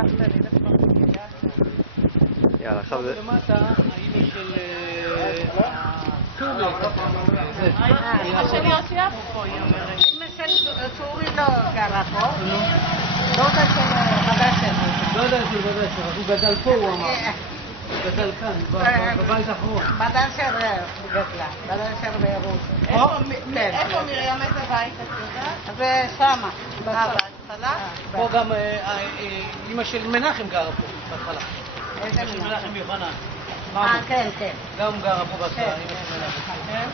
לקחת לי לפרקיה. יאללה, עכשיו זה... למטה, האמא של... אמא של יוסי אבו פה, היא אומרת. אמא של צורי לא גרה פה. דודה של בד"ר. דודה של בד"ר, הוא גדל פה, הוא אמר. הוא גדל כאן, בבית האחרון. בד"ר גדלה, בד"ר ביירות. איפה מרים את הבית, את יודעת? זה שמה. בהתחלה? פה גם אמא של מנחם גרה פה, בהתחלה. איזה של מנחם יוחנן. כן, כן. גם גרה פה בהתחלה, אמא של מנחם. כן?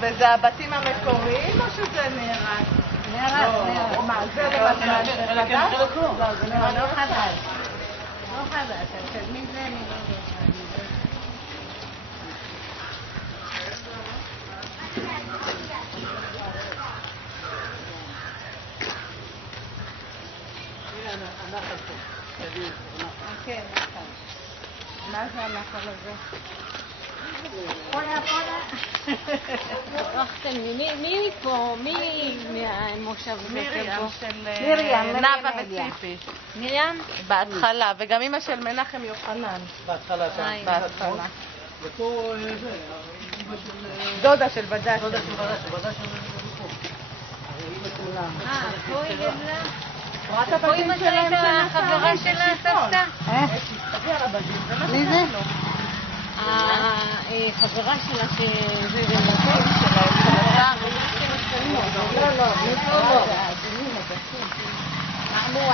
וזה הבתים המקוריים או שזה נהרס? נהרס. מה, זה לבתים חלק כן, חלק לא. לא חדש. לא חדש. של מי זה? אני לא יודעת. הנחל פה. כן, נחל. מה זה הנחל הזה? פונה. מי פה? מי מהמושב מרים פה? של מרים נאוה וציפי. מרים? בהתחלה, וגם אמא של מנחם יוחנן. בהתחלה שם. בהתחלה. ופה זה, אמא של... דודה של בד"ץ. דודה של בד"ץ פה. פה היא גדלה? פה אמא שלהם החברה שלה סבתא? מי זה? החברה שלה שזה גדלתו שלה. לא.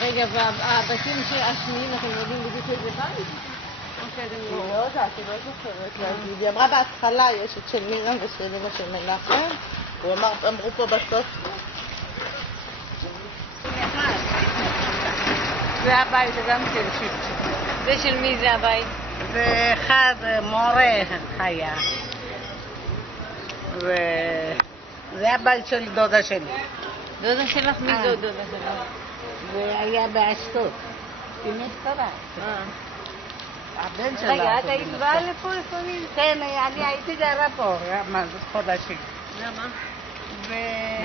רגע, והבתים השניים, אתם יודעים בדיוק איזה בית? אני לא יודעת, היא לא זוכרת להגיד. היא אמרה בהתחלה יש את של מרים ושל אמא של מנחם. אמרו פה בסוף. זה הבית, זה גם כן שבטי. זה של מי זה הבית? זה אחד מורה היה. וזה הבית של דודה שלי. דודה שלך? מי זו דודה שלך? זה היה באשדוד. היא נפטרה. הבן שלה. רגע, את היית באה לפה לפעמים? כן, אני הייתי גרה פה חודשים. למה?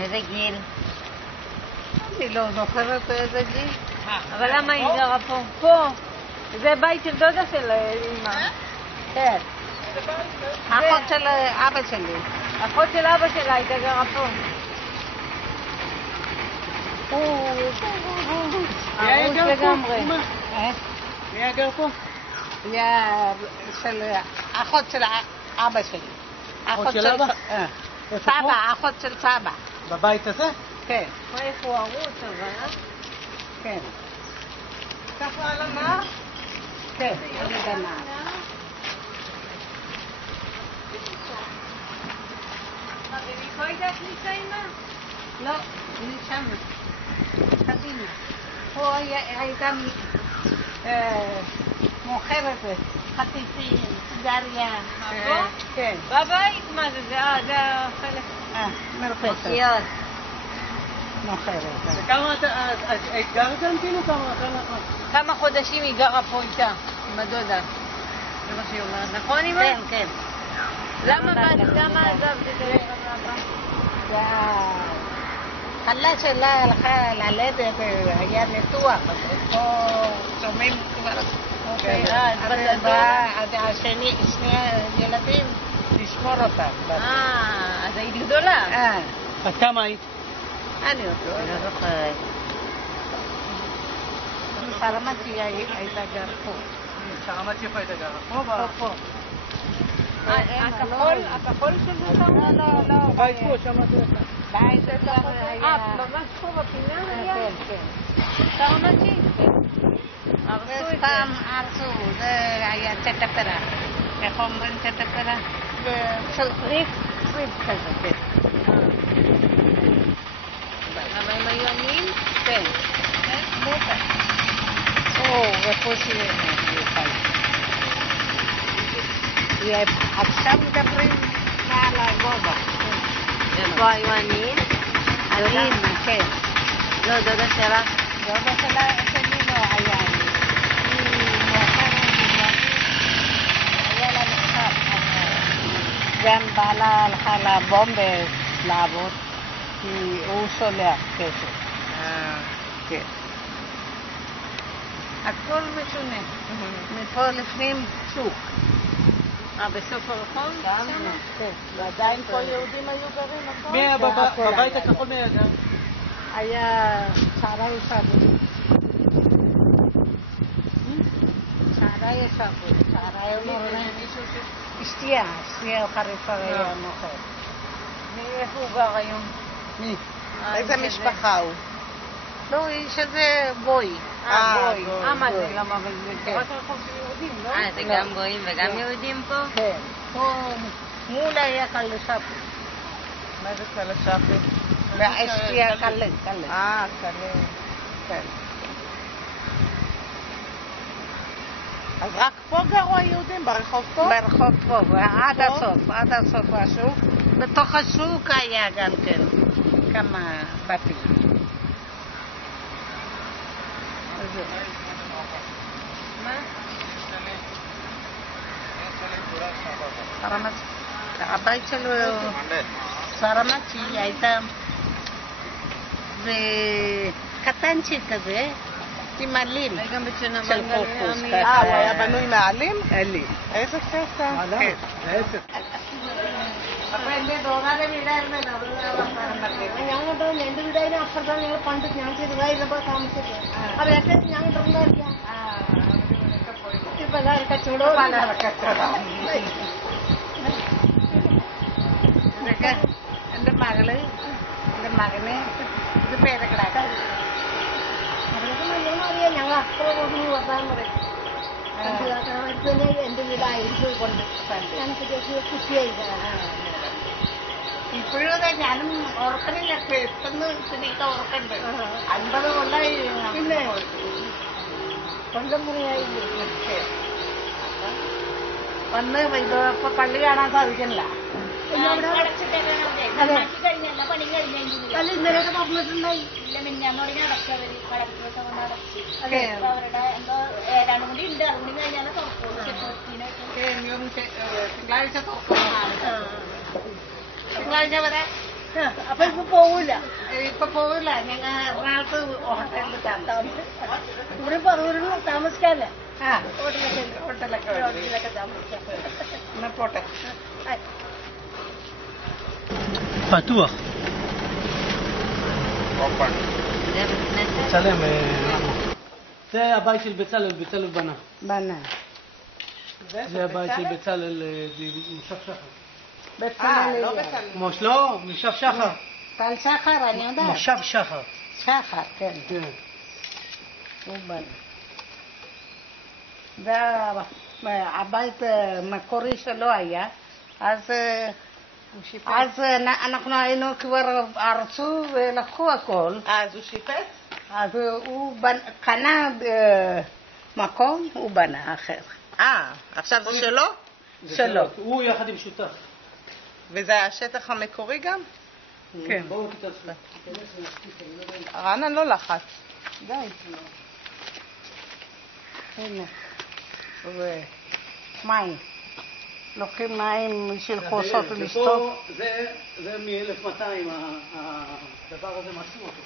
איזה גיל? אני לא זוכרת איזה גיל. אבל למה היא גרה פה? פה. זה בית של דודה של אמא. כן. אחות של אבא שלי. אחות של אבא שלה הייתה גרה פה. הרוס לגמרי. מי היה גר פה? של אחות של אבא שלי. אחות של אבא? סבא, אחות של סבא. בבית הזה? כן. פה איפה הוא הרוס אבל? כן. ככה על הנהר? כן, על הנהר. ומפה הייתה כניסה אמא? לא, אני שם. קדימה. פה הייתה מוכרת חטיפים, סיגריה. פה? כן. בבית? מה זה? זה החלק... מרפסת. מוכרת. וכמה את גרת גם כאילו? כמה חודשים היא גרה פה איתה, עם הדודה. זה מה שהיא אומרת, נכון אמא? כן, כן. למה עזבת את אבא? חלה שלה הלכה ללדת, היה ניתוח, אז פה שומעים כבר. אוקיי, אז השני, שני ילדים, לשמור אותם. אז היית גדולה. עד כמה היית? אני עוד לא זוכרת. סרמצ'י הייתה גר פה. סרמצ'י איפה הייתה גרה? פה. הכחול של זה כמה? לא. בבית פה, שמעתי לך. בית זה היה... ממש פה בפינה היה? כן. סרמצ'י? הרסו את זה. סתם הרסו, זה היה צטפרה. איך אומרים צטפרה? צריף כזה, כן. אבל הם היו עניים? כן. איפה שהיא עכשיו מדברים מעל הגובה. ופה היו עניים? עניים, כן. לא, דודה שלך? דודה שלי לא היה עניים. היא מוכרת דברים, היה לה נחשב. גם בעלה הלכה לבומבה לעבוד. כי הוא שולח כסף. כן. הכל משונה. מפה לפנים שוק. בסוף הרחוב? גם, כן. ועדיין פה יהודים היו גרים, נכון? מי היה בבית הכחול מי היה גר? היה שרה ישבו. שרה ישבו. שרה אמרו להם. שתייה חריפה היה מוכר. איפה הוא גר היום? מי? איזה משפחה הוא? לא, איש הזה גוי. גוי. מה זה? למה? אבל זה רק רחוב של יהודים, לא? זה גם גויים וגם יהודים פה? כן. פה מול היה קלשפי. מה זה קלשפי? שתייה קלה. קלה. כן. אז רק פה גרו היהודים? ברחוב פה? ברחוב פה, עד הסוף השוק. בתוך השוק היה גם כן כמה בתים. הבית שלו, סרמצ'י, הייתה קטנצ'יק כזה, עם עלים של קוקוס. הוא היה בנוי מעלים? עלים. איזה קטע. להפך. അപ്പൊ എന്റെ തോന്നാതെ വീടായിരുന്നല്ലോ ഞങ്ങളുടെ എന്റെ വീടായാലും അപ്പുറത്താണ് ഞങ്ങൾ പണ്ട് ഞാൻ ചെറുതായിരുന്നപ്പോ താമസിച്ചത് അവരൊക്കെ ഞങ്ങൾ ഉണ്ടാക്കിയ പലഹാര കച്ചവടവും ഇതൊക്കെ എന്റെ മകന് ഇത് പേരക്കിടാക്കാം അവർക്ക് നല്ലോണം അറിയാം ഞങ്ങൾ അപ്പുറം പോകുന്നു വർത്താനം പറയും എന്റെ വീടായിരിക്കും കൊണ്ട് ഞങ്ങൾക്ക് കുട്ടിയായി ഇപ്പോഴും അതെ ഞാനും ഓർക്കണില്ല പെട്ടെന്ന് ഇതിനൊക്കെ ഓർക്കണ്ട് 50 കൊല്ലായി പിന്നെ കൊല്ലം മുറിയായി വന്ന് ഇപ്പൊ പള്ളി കാണാൻ സാധിക്കണില്ല അല്ല ഇന്നലെയൊക്കെ പറഞ്ഞിട്ടുണ്ടായി തിങ്കളാഴ്ച തിങ്കളാഴ്ച വരെ അപ്പൊ ഇപ്പൊ പോവൂല ഞങ്ങൾ എറണാകുളത്ത് ഹോട്ടലിൽ ഇവിടെ പറവൂരിൽ താമസിക്കാല്ലേ ഹോട്ടലൊക്കെ താമസിക്കാം എന്നാ പോട്ടെ פתוח. צלם. זה הבית של בצלאל, בצלאל בנה. זה הבית של בצלאל במושב שחר. לא בצלאל. לא, מושב שחר. טל שחר, אני יודעת. מושב שחר. שחר, כן. הוא בנה. זה הבית המקורי שלו היה, אז אנחנו היינו כבר ארצו ולקחו הכל. אז הוא שיפץ? אז הוא קנה מקום, הוא בנה אחר. עכשיו זה שלו? שלו. הוא יחד עם שותף. וזה השטח המקורי גם? כן. בואו תתעצבו. רענן לא לחץ. די. הנה. ומים. לוקחים מים בשביל כוסות ולשתות. זה מ-1200, הדבר הזה מצאו אותו.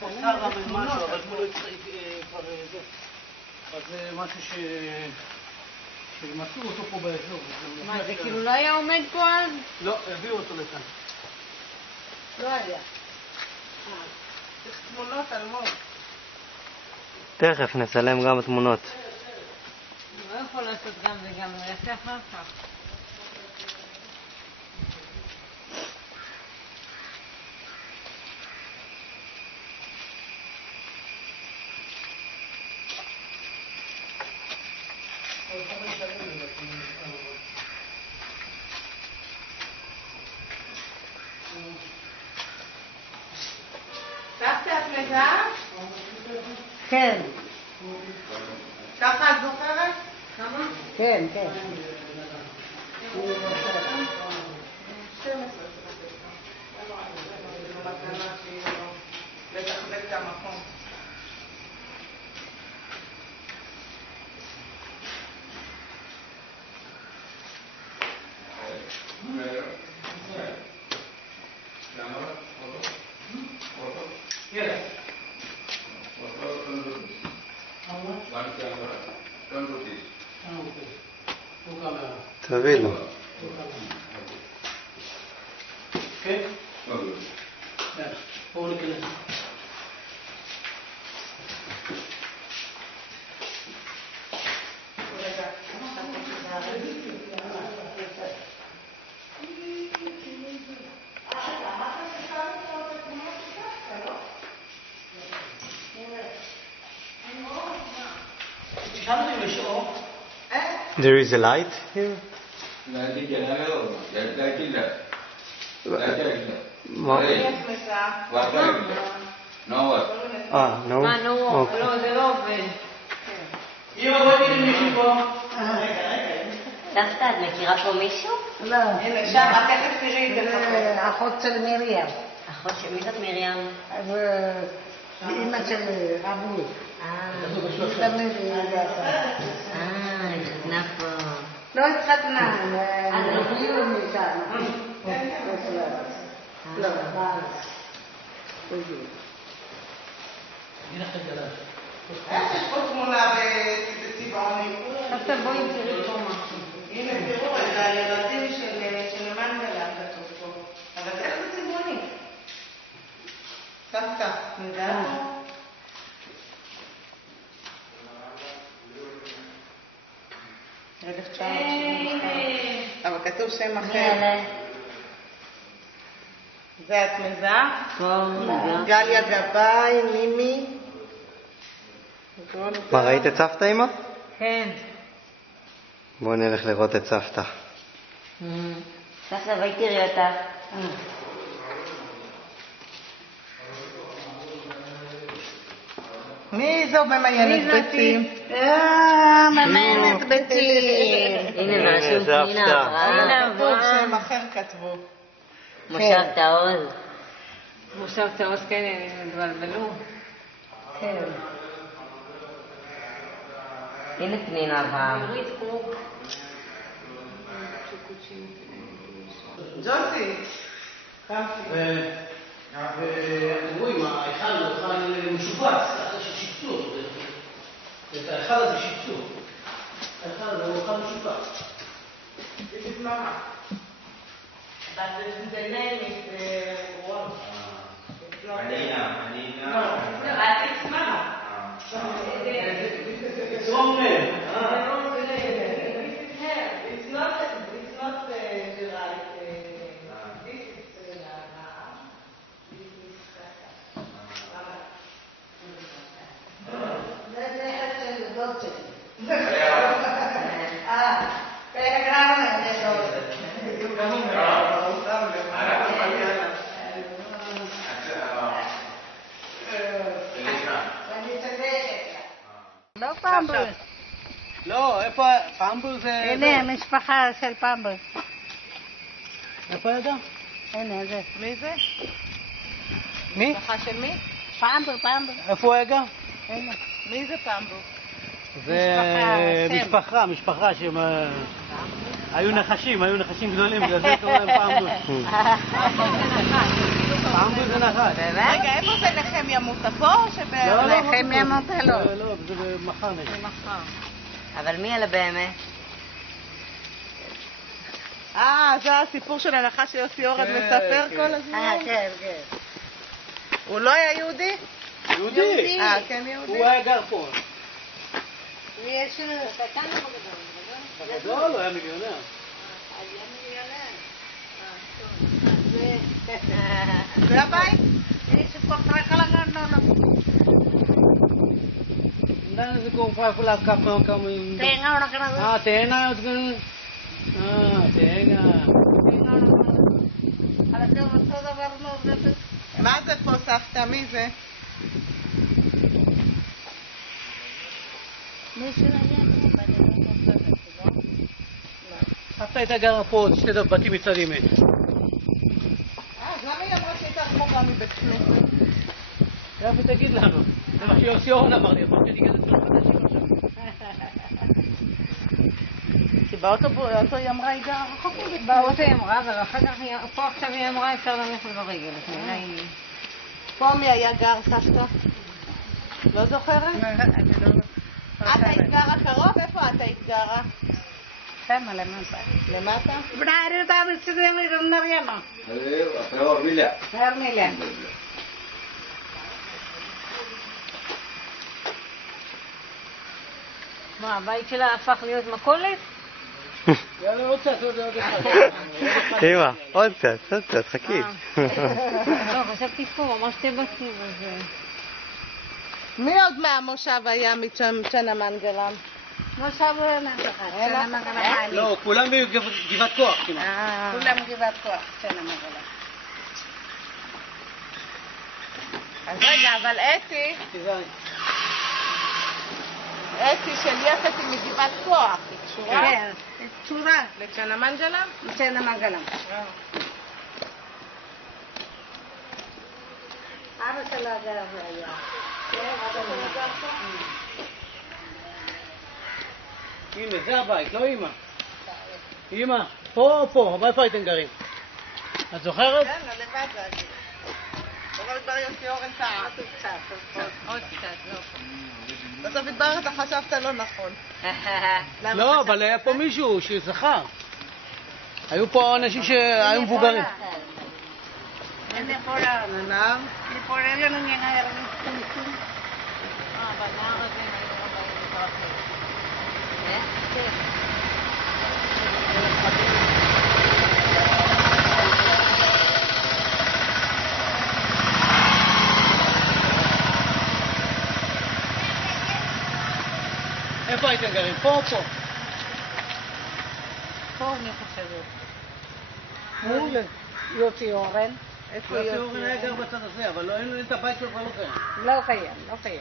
פוסטר משהו, אבל הוא לא הצטריק כבר זה. אז זה משהו שמצאו אותו פה באזור. מה, זה כאילו לא היה עומד פה אז? לא, הביאו אותו לכאן. לא היה. צריך תמונות אלמוג. תכף נצלם גם תמונות. לא יכול לעשות גם וגם, הוא יעשה אחר כך. סבתא את מזהה? כן. ככה את זוכרת? כן, כן. לתחזק את המקום. Chiamalo תביא לו. כן? בואו ניכנס. There is a light here? No? נו, לא, זה לא עובד. אמא, בואי תראי מישהו פה. סבתא, את מכירה פה מישהו? לא. הנה, שם, תכף תראי את זה. זה אחות של מרים. אחות של מי זאת מרים? ואימא של אבי. התחתנה פה. לא התחתנה, הגיעו משם. לא, בארץ. יש פה תמונה בצבעוני. סבתא, בואי תראי פה משהו. הנה, תראו, זה הילדים של מנגלה כתוב פה. אבל איך זה צבעוני? סבתא, נדע פה? אבל כתוב שם אחר. זה את מזהה? גליה גבאי, מימי. מה, ראית את סבתא, אמא? כן. בואו נלך לראות את סבתא. סבתא, בואי תראי אותה. מי זו ממיינת ביצים? ממיינת ביצים. הנה משהו, פנינה עברה. כתוב שם אחר כתבו. מושב תעוז. מושב תעוז, כן, הם התבלבלו. כן. הנה פנינה עברה. ג'וסי. ואתם רואים, ההיכל הוא היכל משובץ, ששיפצו. את ההיכל הזה שיפצו. ההיכל הזה הוא היכל משובץ. This is Mama. But the name is wrong. It's not Anina. No, it's Mama. It's wrong name. It's not the right. This is Mama. This is Mama. זה נכד של דוד שלי. טלגרם זה דוד. אני צודקת. לא פמבר. לא, איפה פמבר זה... הנה, המשפחה של פמבר. איפה ידע? הנה, זה. מי זה? מי? משפחה של מי? פמבר. איפה הוא הגע? הנה. מי זה פמבו? זה משפחה שהם... היו נחשים גדולים, בגלל זה קוראים להם פמבו. פמבו זה נחש. רגע, איפה זה נחמיה מוטה פה או נחמיה מוטה לא. לא, זה מחר נגיד. אבל מי אלה באמת? זה הסיפור של הנחש שיוסי אורד מספר כל הזמן? כן. הוא לא היה יהודי? יהודי. כן יהודי. הוא היה גר פה. יש קטן או גדול? גדול, הוא היה מיליונר. זה הבית? എന്താണ് ഇത് തേങ്ങ ഉണക്കണത്. തേങ്ങ തേങ്ങ അതൊക്കെ വസ്തുത പറഞ്ഞു കൊടുത്തിട്ട് מה זה פה סבתא? מי זה? מישהו היה סבתא הייתה גרה פה עוד שתי בתים מצד ימין. אז למה היא אמרה שהייתה רחוקה מבית כנסת? יפה, תגיד לנו. זה מה שיוסי אורן אמר לי, אמרתי שאני גדלת לא חדשים עכשיו. כי באוטו היא אמרה היא גרה רחוק מבית כנסת. באוטו היא אמרה, אבל אחר כך פה עכשיו היא אמרה אפשר ללכת ברגל. פה מי היה גר סבתא? לא זוכרת? את היית גרה קרוב? איפה את היית גרה? למטה? ഇവിടെ ആരും താമസിച്ചത് വീടെന്നറിയാമോ? ഓർമ്മയില്ല. ഓർമ്മയില്ല. מה, הבית שלה הפך להיות מכולת? יאללה, עוד קצת, עוד אחד. אמא, עוד קצת, חכי. לא, חשבתי פה, ממש שתי בתים, אז... מי עוד מהמושב היה מצ'נה מנגלם? מושב צ'נה מגלה. לא, כולם בגבעת כוח כמעט. כולם גבעת כוח, צ'נה מגלה. אז רגע, אבל אתי של יפת היא מגבעת כוח, היא קשורה? כן, קשורה לצ'נה מנגלם? צ'נה מגלה. אבא שלה גר היה. הנה, זה הבית, לא אמא. אמא, פה, איפה הייתם גרים? את זוכרת? כן, לבד זה אתי. אבל כבר יוציא אורן טעה. עוד קצת, לא פה. בסוף התברר אתה חשבת לא נכון. לא, אבל היה פה מישהו שזכר. היו פה אנשים שהיו מבוגרים. എന്നെ എപ്പോഴാണ് എപ്പോഴെല്ലാം ഞങ്ങൾ ഇറങ്ങി കുളിക്കും. בנהר הזה היינו באים איפה הייתם גרים? פה או פה? פה אני חושבת. מול יוסי אורן. איפה יוסי אורן היה גר בצד הזה, אבל אין את הבית שלו כבר לא קיים. לא קיים.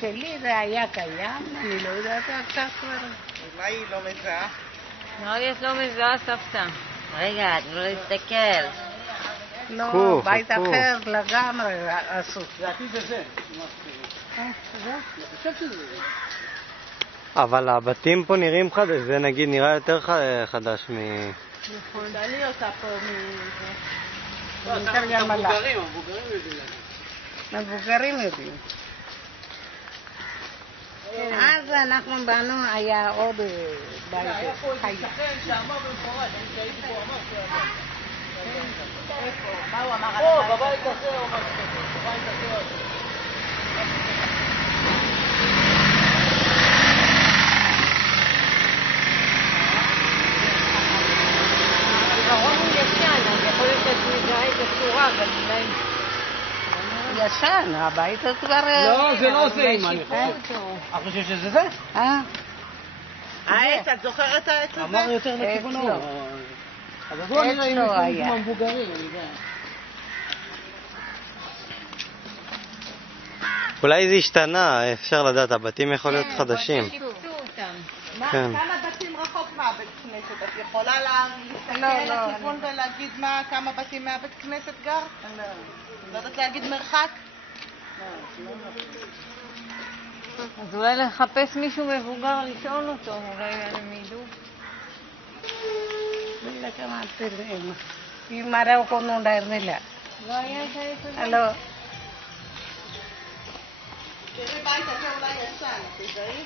שלי זה היה קיים, אני לא יודעת עכשיו כבר. אולי היא לא מזהה. נראה לי את לא מזהה סבתא. רגע, תנו לו להסתכל. לא, בית אחר לגמרי עשו. לדעתי זה זה. אבל הבתים פה נראים חדש, זה נגיד נראה יותר חדש מ... נכון. תעלי אותה פה המבוגרים יודעים. מבוגרים יודעים. אז אנחנו באנו, היה עוד בית חי. שכן שאמר במפורש, אני שהייתי פה אמרתי עליו. איפה? מה הוא אמר? פה, בבית הזה הוא אמר בבית הזה. הרון הוא ישן, אז יכול להיות שאת מזהה את הצורה, אבל אולי... ישן, הבית הוא כבר... לא, זה לא זה, אמא, אני חושב. את חושב שזה זה? העץ, את זוכרת העץ הזה? אמר יותר לכיוון אצלו. ההוא. אבל זו נראה אם אצלו יש היה. כמו מבוגרים, אני יודע. אולי זה השתנה, אפשר לדעת, הבתים יכול להיות חדשים. שיפצו אותם. כן. כמה בתים רחוק מהבית כנסת? את יכולה להסתכל לא, לכיוון ולהגיד כמה בתים מהבית כנסת גר? לא יודעת להגיד מרחק? אז אולי לחפש מישהו מבוגר לשאול אותו, אולי הם ידעו. വീടൊക്കെ മാത്രമേ ഈ മരമൊക്കെ ഒന്നും ഉണ്ടായിരുന്നില്ല. לא היה את העץ הזה? ഹലോ תראי בית הזה אולי ישן, את תזהי?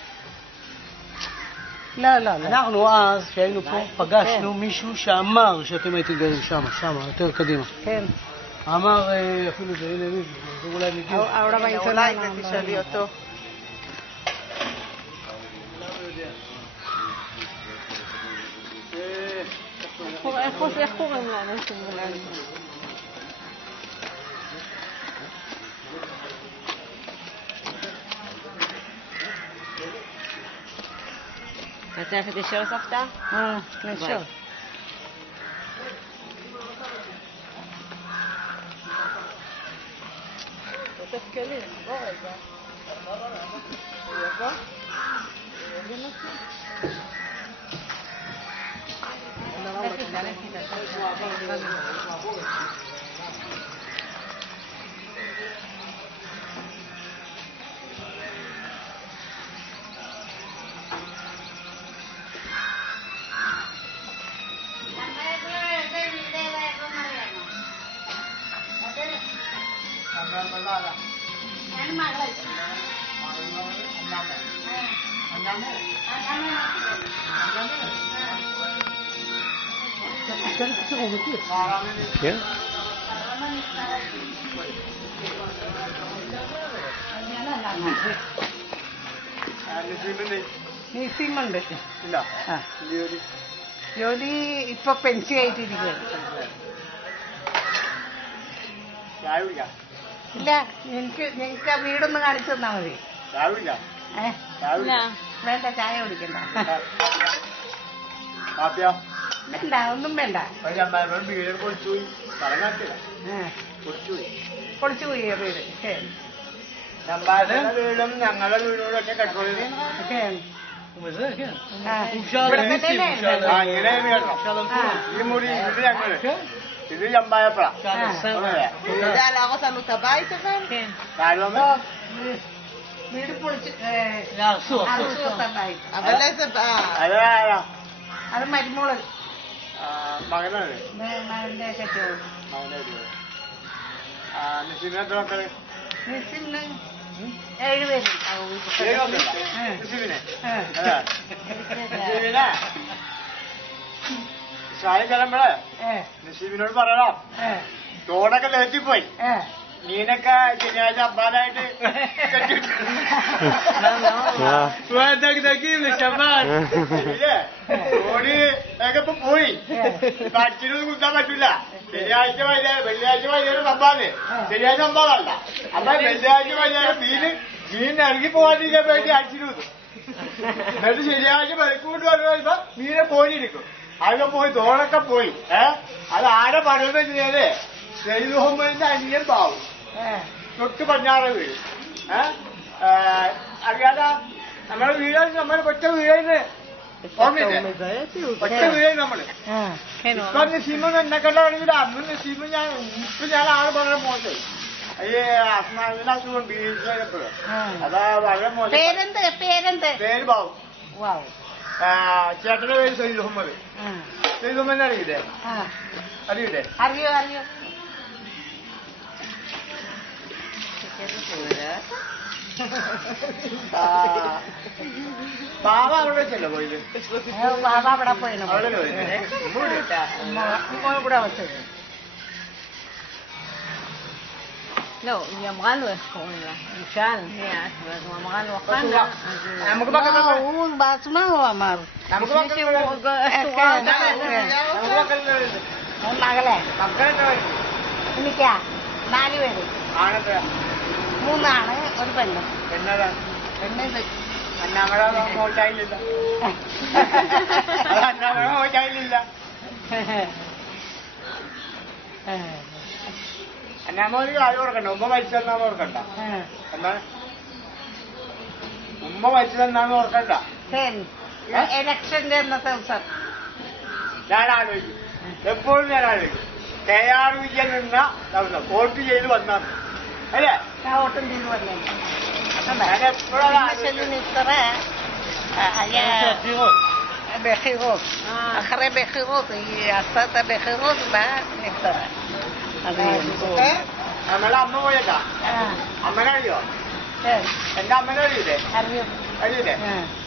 לא, לא, לא. אנחנו אז, כשהיינו פה, פגשנו מישהו שאמר שאתם הייתם גרים שם, יותר קדימה. כן. אמר אפילו זה, הנה מישהו, זה אולי מגיע. അവിടെ പൈസ אולי תשאלי אותו. איך קוראים לאנשים ולאנשים? אתה צריך לשאול סבתא? נשאר. כן? നഴ്സിംഗുണ്ട്. ഇല്ല ആ ജോലി ഇപ്പൊ പെൻഷൻ ആയിട്ടിരിക്കുകയാണ്. ചായ കുടിക്കാം ഇല്ല, നിങ്ങൾക്ക് ആ വീടൊന്ന് കാണിച്ചു തന്നാ മതി. ചായ കുടിക്കാം വേണ്ട, ചായ കുടിക്കണ്ട. കാപ്പിയോ വേണ്ട, ഒന്നും വേണ്ട. വീട് പൊളിച്ചു പറഞ്ഞില്ല പൊളിച്ചു പോയി വീട്. ശരി. വീടും ഞങ്ങളുടെ വീടുകളൊക്കെ കൺട്രോൾ ശരി. ഈ മുറി ഇത് ഞങ്ങള് ഇത് ചമ്പായപ്പഴ വീട് പൊളിച്ച് അത് മരുമോള് മകനാണ് മകന്റെ കെട്ടിയോളൂ. നിശ്ചിത എത്ര മക്കള്? നിശ്ചിന് 7 പേര്. നിശ്ചിതിനെ ചായ കിളമ്പള് നിശ്ചിതിനോട് പറയണം, തോടൊക്കെ ലേറ്റിപ്പോയി, നീനൊക്കെ ശനിയാഴ്ച അമ്പാനായിട്ട് ഓടി ഒക്കെ ഇപ്പൊ പോയി. ഇപ്പൊ അച്ഛനൊന്നും കുത്താൻ പറ്റില്ല. ശനിയാഴ്ച വൈകുന്നേരം വെള്ളിയാഴ്ച വൈകുന്നേരം സമ്പാദ്, ശനിയാഴ്ച സമ്പാദല്ല. അപ്പൊ വെള്ളിയാഴ്ച വൈകുന്നേരം മീൻ ഇറങ്ങി പോകാതിരിക്കാൻ വേണ്ടി അച്ഛനും എന്നിട്ട് ശനിയാഴ്ച വെളുക്കൂട്ട് വന്നു മീനെ പോയിരിക്കും. അതൊക്കെ പോയി തോളൊക്കെ പോയി. അത് ആരെ പറയുന്നത് വെച്ചാല് സെയ്ദ് മുഹമ്മദിന്റെ അനിയൻ പാവും തൊട്ട് പഞ്ഞാറ് വീട്. അറിയാതെ നമ്മുടെ വീട് നമ്മള് ഒറ്റ വീടായിരുന്നു. ഓർമ്മയില്ലേ? ഒറ്റ വീടായി നമ്മള്. ഇപ്പൊ നസീമ എന്നെ കണ്ടാണെങ്കിൽ അന്ന് നസീമ ഞാൻ ആള് വളരെ മോശം. ഈ അസ്മാവിന്റെ അസുഖം ബീച്ചപ്പോഴും അതാ വളരെ മോശം. പേര് പാവും. ചേട്ടന്റെ പേര് സെയ്ദ് മുഹമ്മദ്. സെയ്ദ് മുഹമ്മദിനെ അറിയില്ലേ? അറിയില്ലേ? അറിയോ അറിയോ. ബാബ അവിടെ വെച്ചല്ലോ പോയത്. ബാബ അവിടെ പോയിരുന്നു. അവിടെ ഇവിടെ വെച്ചത്. לא, היא אמרה לו איך קוראים לה. הוא שאל, הוא אמרה לו חנה. הוא בעצמה הוא אמר. മകളെ എനിക്കാ 4 പേര്. 3 ആണ്, ഒരു പെണ്ണും. പെണ്ണിത് അന്നാമഴ മോശായില്ല. അന്നാമഴ മോശായില്ല. അന്നാമൊരു കാര്യം ഓർക്കണ്ട. ഉമ്മ മരിച്ചെന്നാന്ന് ഓർക്കണ്ട. എന്നാ ഉമ്മ മരിച്ചതെന്നാന്ന് ഓർക്കണ്ട. ശരി. ഇലക്ഷന്റെ അന്നത്തെ ദിവസം ഞാൻ ആലോചിക്കും, എപ്പോഴും ഞാൻ ആലോചിക്കും. KR വിജയൻ നിന്ന ദിവസം വോട്ട് ചെയ്ത് വന്നാണ് അല്ലേ? ഞാൻ വോട്ടും ചെയ്ത് വന്നേ. ഞാൻ എപ്പോഴും בחירות. אחרי בחירות, היא עשתה את הבחירות ונפטרה. നമ്മളെ അമ്മ പോയതാ. അമ്മനറിയോ? എന്റെ അമ്മനെ അറിയില്ലേ? അറിയില്ലേ?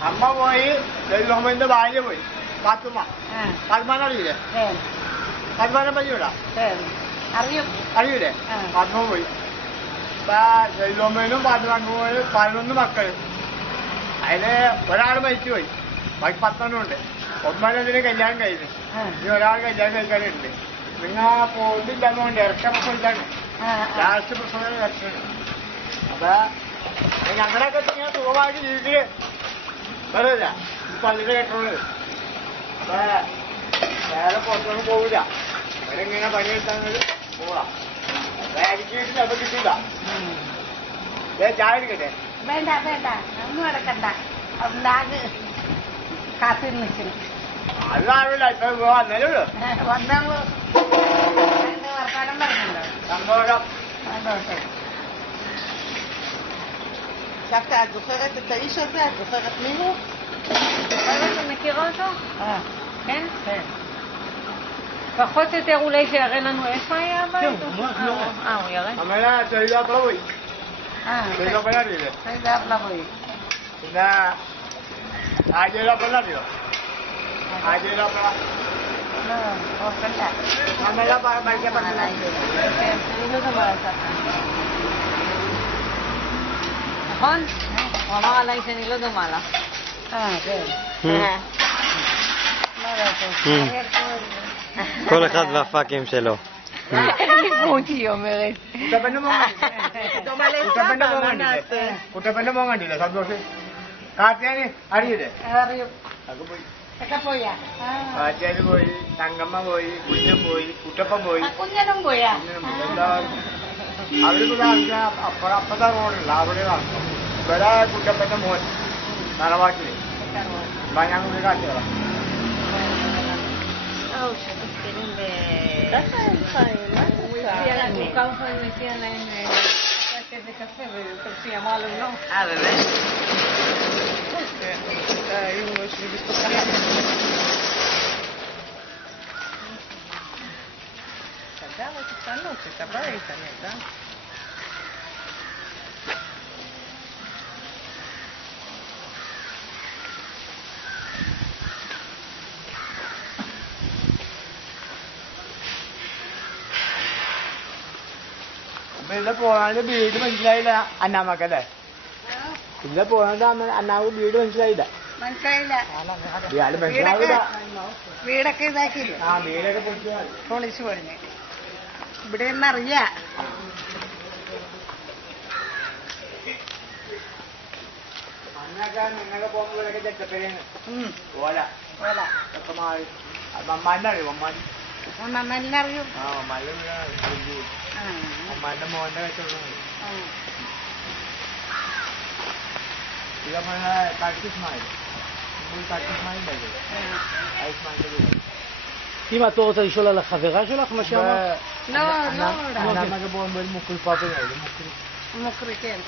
അമ്മ പോയി, സെയ്ദ് മുഹമ്മദിന്റെ ഭാര്യ പോയി, ഫാത്തുമ. ഫാത്തുമാനറിയില്ലേ? ഫാത്തുമാനെ പറ്റിയൂടാ? അറിയൂലേ? ഫാത്തുമ പോയി. ഇപ്പൊ സെയ്ദ് മുഹമ്മദിനും ഫാത്തുമാനും പോയി 11 മക്കള്. അതില് ഒരാൾ മരിച്ചു പോയി, ബാക്കി 10 ഉണ്ട്. 9 കല്യാണം കഴിഞ്ഞു. ഇനി ഒരാൾ കല്യാണം കഴിക്കാനുണ്ട്. നിങ്ങൾ പോയില്ലാന്നുകൊണ്ട് ഇറക്കപ്പോ ഇല്ലാണ്. ലാസ്റ്റ് പ്രശ്നം ഇറക്കണം. അപ്പൊ ഞങ്ങളൊക്കെ ഇങ്ങനെ സുഖമായിട്ട് ജീവിക്കല് പറയില്ല. ഇപ്പൊ അതിന്റെ കേട്ടോളൂ. അപ്പൊ വേറെ പുറത്തൊന്നും പോവില്ല. അവരെങ്ങനെ പണിയെടുത്താൽ പോവാം. എനിക്ക് അപ്പൊ കിട്ടില്ല. ചായ എടുക്കട്ടെ? വേണ്ട വേണ്ട, ഒന്നും എടുക്കണ്ട. ഉണ്ടാകെ കാത്തു നിൽക്കുന്നു. അതാവില്ല. ഇപ്പൊ വന്നല്ലേ ഉള്ളൂ. വന്നോളൂ. വർത്താനം പറഞ്ഞല്ലോ. സന്തോഷം. സന്തോഷം. דווקא את זוכרת את האיש הזה? את זוכרת מי הוא? אתה מכירה אותו? כן? כן. פחות או יותר אולי שיראה לנו איפה היה הבית? הוא יראה? നമ്മളെ ചെയ്താപ്പള പോയി. ചെയ്താപ്പള അറിയില്ലേ? ചെയ്താപ്പള പോയി. പിന്നെ ആചാര്യപ്പനറിയോ? ആചാര്യപ്പന നമ്മളെ പഠിക്കാൻ പറ്റില്ല. נכון? הוא אמר עליי שאני לא דומה לך. כן. כל אחד והפאקים שלו. לימוד היא אומרת. കുട്ടപ്പന്റെ മോൻ കണ്ടില്ലേ സന്തോഷം? കാട്ടിയാന് അറിയില്ലേ? അറിയും. ഒക്കെ പോയാ? കാട്ടിയാന് പോയി, തങ്കമ്മ പോയി, കുഞ്ഞൻ പോയി, കുട്ടപ്പൻ പോയി. കുഞ്ഞനും പോയാ? എല്ലാവരും അവർക്ക് അപ്പുറത്തെ റോഡുള്ള അവിടെ നടക്കും. ഇവിടെ കുട്ടപ്പന്റെ മോൻ തറവാട്ടില് ഞങ്ങൾ കാട്ടിയതാ. מציע להם כזה קפה וקפסי, אמרה לו לא. באמת? היו יושבים בשתוקה. תדע את הקטנות, את הבית, אני יודעת. പിന്നെ പോകാണ്ട് വീട് മനസ്സിലായില്ല അന്നാമ്മക്കല്ലേ? പിന്നെ പോകാണ്ട് അന്നാവ് വീട് മനസ്സിലായില്ല. മനസ്സിലായില്ല. ഇയാള് മനസ്സിലാവില്ല. വീടൊക്കെ ഇതാക്കിയില്ല. ആ വീടൊക്കെ പൊളിച്ചു പോഴിഞ്ഞ്. ഇവിടെ നിന്നറിയാം. അന്നൊക്കെ നിങ്ങളെ പോകുമ്പോഴൊക്കെ ചെറ്റപ്പേരാണ്. ഓല ഓല ഒക്കെ മാറി. മമ്മാന്റെ അറിയോ? മമ്മാൻ മമ്മലിനറിയും. ആ മമ്മാന്റെ മമ്മാന്റെ മോന്റെ കച്ചവടം. ഇത് നമ്മളെ തട്ടിസ്മായിൽ אם את לא רוצה לשאול על החברה שלך, מה שאמרת? לא, לא. അന്നമ്മക്ക് പോകുമ്പോ ഒരു മുക്കുൽ പാപ്പനായിരുന്നു. മുക്കുറിക്കാൻ.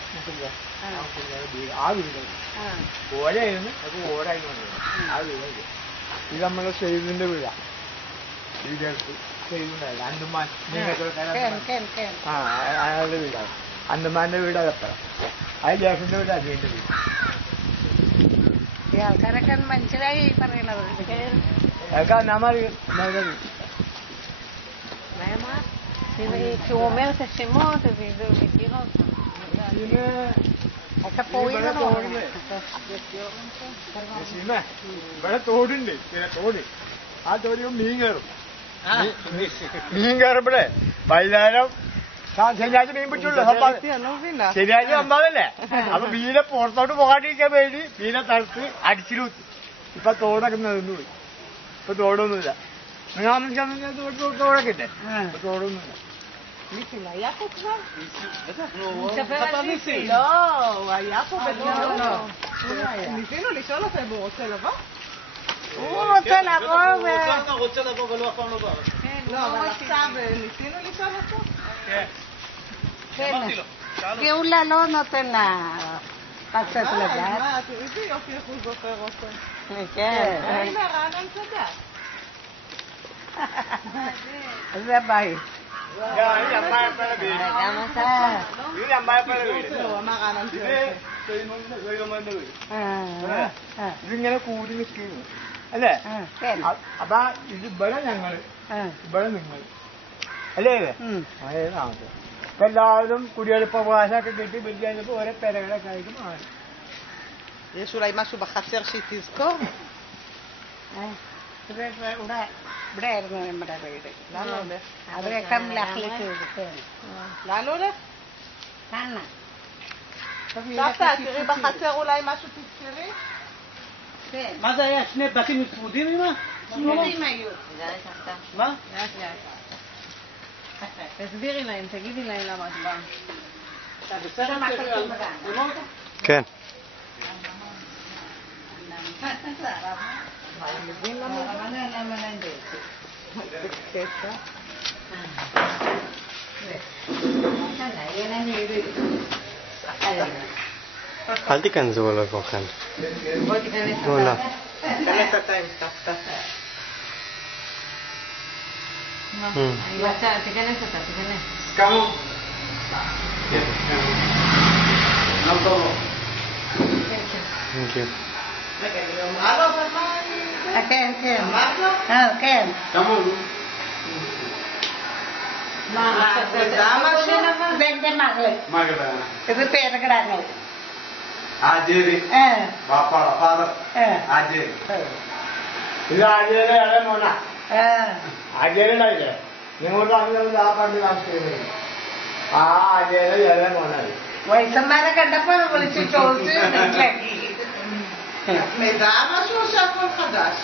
ആ വീട് ഓരായിരുന്നു. അപ്പൊ ഓരായി ആ വീട് ഇത് നമ്മളെ ഷെയ്ദിന്റെ വീടാ. ഈ ചേർത്ത് ഷെയ്ദുണ്ടായില്ല. അന്തുമാൻ ആ അയാളുടെ വീടാണ്. അന്തുമാന്റെ വീട് അതപ്പുറം. അത് ജേഫിന്റെ വീട് അജയന്റെ വീട്. ഈ ആൾക്കാരൊക്കെ മനസ്സിലായി പറയണത്. അതൊക്കെ അന്നാമാറി. כשהוא אומר את השמות, אז היא מכירה אותם. ഒക്കെ പോയി ഇവിടെ തോടുണ്ട്. പിന്നെ തോട് ആ തോട് മീൻ കയറും. മീൻ കയറുമ്പോഴേ വൈകുന്നേരം ശനിയാഴ്ച മീൻ പിടിച്ചുള്ളൂ. ശനിയാഴ്ച സമ്പാദല്ലേ? അപ്പൊ മീനെ പുറത്തോട്ട് പോകാണ്ടിരിക്കാൻ വേണ്ടി മീനെ തടുത്ത് അടിച്ചിലൂത്തി. ഇപ്പൊ തോടൊക്കെ നിന്നുപോയി. ഇപ്പൊ തോടൊന്നുമില്ല. തോടൊക്കെ ഇല്ലേ? ഇപ്പൊ തോടൊന്നുമില്ല. היה פה כבר? מספר על ניסי. לא, הוא היה פה בדיוק. ניסינו לשאול אותו אם הוא רוצה לבוא? הוא רוצה לבוא רוצה לבוא ולא אף פעם לא בא. לא, אבל עכשיו ניסינו לשאול אותו? כן. גאולה לא נותן לה לצאת לדעת. איזה יופי איך הוא זוכר אותו. כן. הנה, רענן צדק. זה הבית. ഈ അമ്മായപ്പയുടെ വീട്. ഈ അമ്മായപ്പയുടെ വീട്. הוא אמר רענן ഇത് צדק. സൈമന്റെ വീട്. ആ. ഇതിങ്ങനെ കൂടി നിൽക്കുന്നു അല്ലേ? അപ്പൊ ഇത് ഇവിടെ ഞങ്ങള്, ഇവിടെ നിങ്ങൾ അല്ലേ? അതേതാമത്തെ ഇപ്പൊ എല്ലാവരും കുടിയെടുപ്പ് അവകാശമൊക്കെ കിട്ടി ബില്ല് കഴിഞ്ഞപ്പോ ഓരോ പെരകളൊക്കെ ആയിരിക്കും മാറി. יש אולי משהו בחצר שהיא תזכור? ഇവിടെ ആയിരുന്നു നമ്മുടെ വീട്. לאן הוא הולך? അവരൊക്കെ להחליט ചെയ്തിട്ടാണ്. לאן הוא הולך? כאנה. סבתא, תראי בחצר אולי משהו תזכרי? כן. מה זה היה? שני בתים צמודים, אמא? צמודים היו. מה? לאט לאט. תסבירי להם, תגידי להם למה את באה. בסדר, מה כתוב? כן. אל תיכנסו על כולכם. בוא תיכנס תנו לה. תיכנס אתה עם סבתא. תיכנס אתה, תיכנס. כמה? Thank you. רגע, אני אמרה לו, אבל מה אני... כן, כן. אמרת לו? כן. מה, זה משהו? ഇതെന്റെ മകള് ഇത് പേരക്കിടാങ്ങൾ ആചേരി പാപ്പാട ഫാദർ ആചേരി ഇത് ആചേരി ഇളയ മോന ആചേരി ഉണ്ടായില്ലേ നിങ്ങളോട് അങ്ങനെ ആ പണ്ട് താമസിക്കുന്നത് ആ ആചേരി ഇളയ മോനായി വയസ്സന്മാരെ കണ്ടപ്പോ വിളിച്ചു ചോദിച്ചു മനസ്സിലാക്കി מידע משהו או שהכל חדש?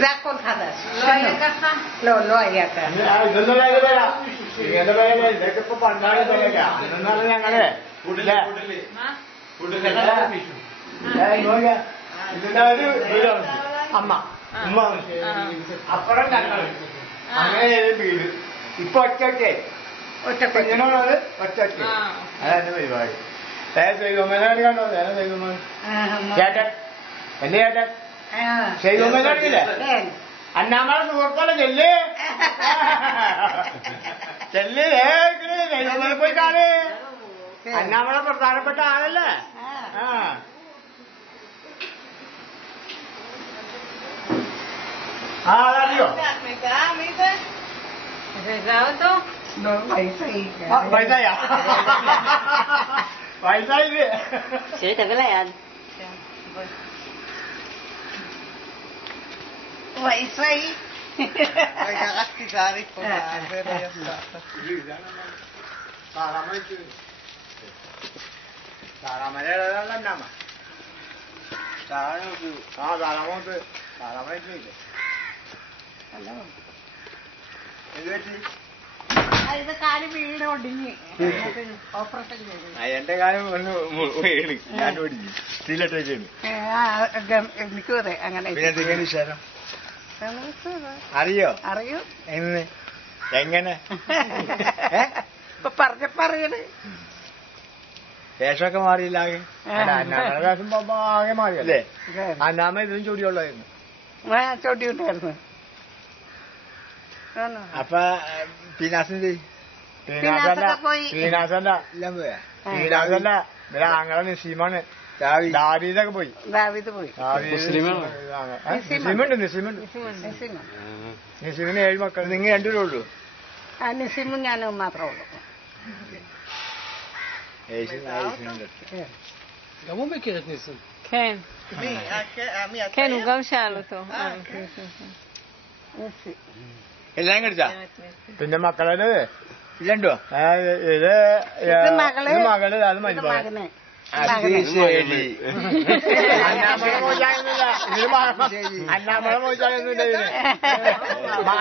זה הכל חדש. לא היה ככה? לא היה ככה. ഇതൊന്നും ഇങ്ങനത്തെ പേരല്ല ഇതൊക്കെ ഇപ്പൊ പണ്ടാണ് ഇതൊക്കെ അന്നാണ് ഞങ്ങള് ഇതിന്റെ ഒരു അമ്മ ഉമ്മ അപ്പുറം ഞങ്ങള് അങ്ങനെ വീട് ഇപ്പൊ ഒറ്റയ്ക്ക് കുഞ്ഞിനോട് ഒറ്റയ്ക്ക് അതെന്റെ പരിപാടി ദൈവമേനാണ് കണ്ടോ ഞാൻ ദൈവമേ ചേട്ടൻ എന്റെ ചേട്ടൻ ദൈവമേനല്ലേ അന്നാമ്മയുടെ സുഹൃത്തല്ലേ ചെല്ല് ചെല്ല് ദൈവമേനെ പോയി കാണ് അന്നാമ്മയുടെ പ്രധാനപ്പെട്ട ആളല്ലേ അതറിയോ പൈസയാ പൈസ ഇത് ശരി തകലയാൻ വയസ്സായി רגע, רק תיזהרי פה, זה לא יפה. താറാമലയുടെ അന്നാമ്മ ആ താറാമോത്ത് താറാമല്ലേ ഇത് കാല് വീട് ഒടിഞ്ഞ് ഓപ്പറേഷൻ ചെയ്തു എന്റെ കാലം ഒന്ന് വീണ് ഞാൻ ഓടിഞ്ഞു സ്റ്റീലൊക്കെയാണ് എനിക്കും അതെ അങ്ങനെ പിന്നെ എന്തെങ്കിലും വിശേഷം അറിയോ അറിയൂ എന്ന് എങ്ങനെ ഇപ്പൊ പറഞ്ഞത് വേഷമൊക്കെ മാറിയില്ല ആകെ അന്നാമ്മയുടെ വേഷം ആകെ മാറിയല്ലേ അന്നാമ്മ ഇതും ചൂടിയുള്ളായിരുന്നു ചോട്ടിയുണ്ടായിരുന്നു അപ്പൊ പീനാസിന്റെ പീനാസല്ല പീനാസല്ല ഇവിടെ ആങ്ങളെ നിസീമാണ് ദാവീദൊക്കെ പോയി ദാവീദ് പോയി നിസീമുണ്ട് നിസീമിന് 7 മക്കൾ നിങ്ങൾ രണ്ടുപേരേ ഉള്ളൂ നിസീമും ഞാനും മാത്രമേ ഉള്ളൂ גם הוא מכיר את ניסים. כן. כן, הוא גם שאל אותו. എല്ലാം കടിച്ചാ പിന്നെ മക്കളെ ഇല്ലണ്ടോ ഇത് മകള് അത് മരുമകൻ അന്നാമ്മളെ മോചായൊന്നുമില്ല അന്നാമ്മളെ മോചായൊന്നുമില്ല ഇതിന്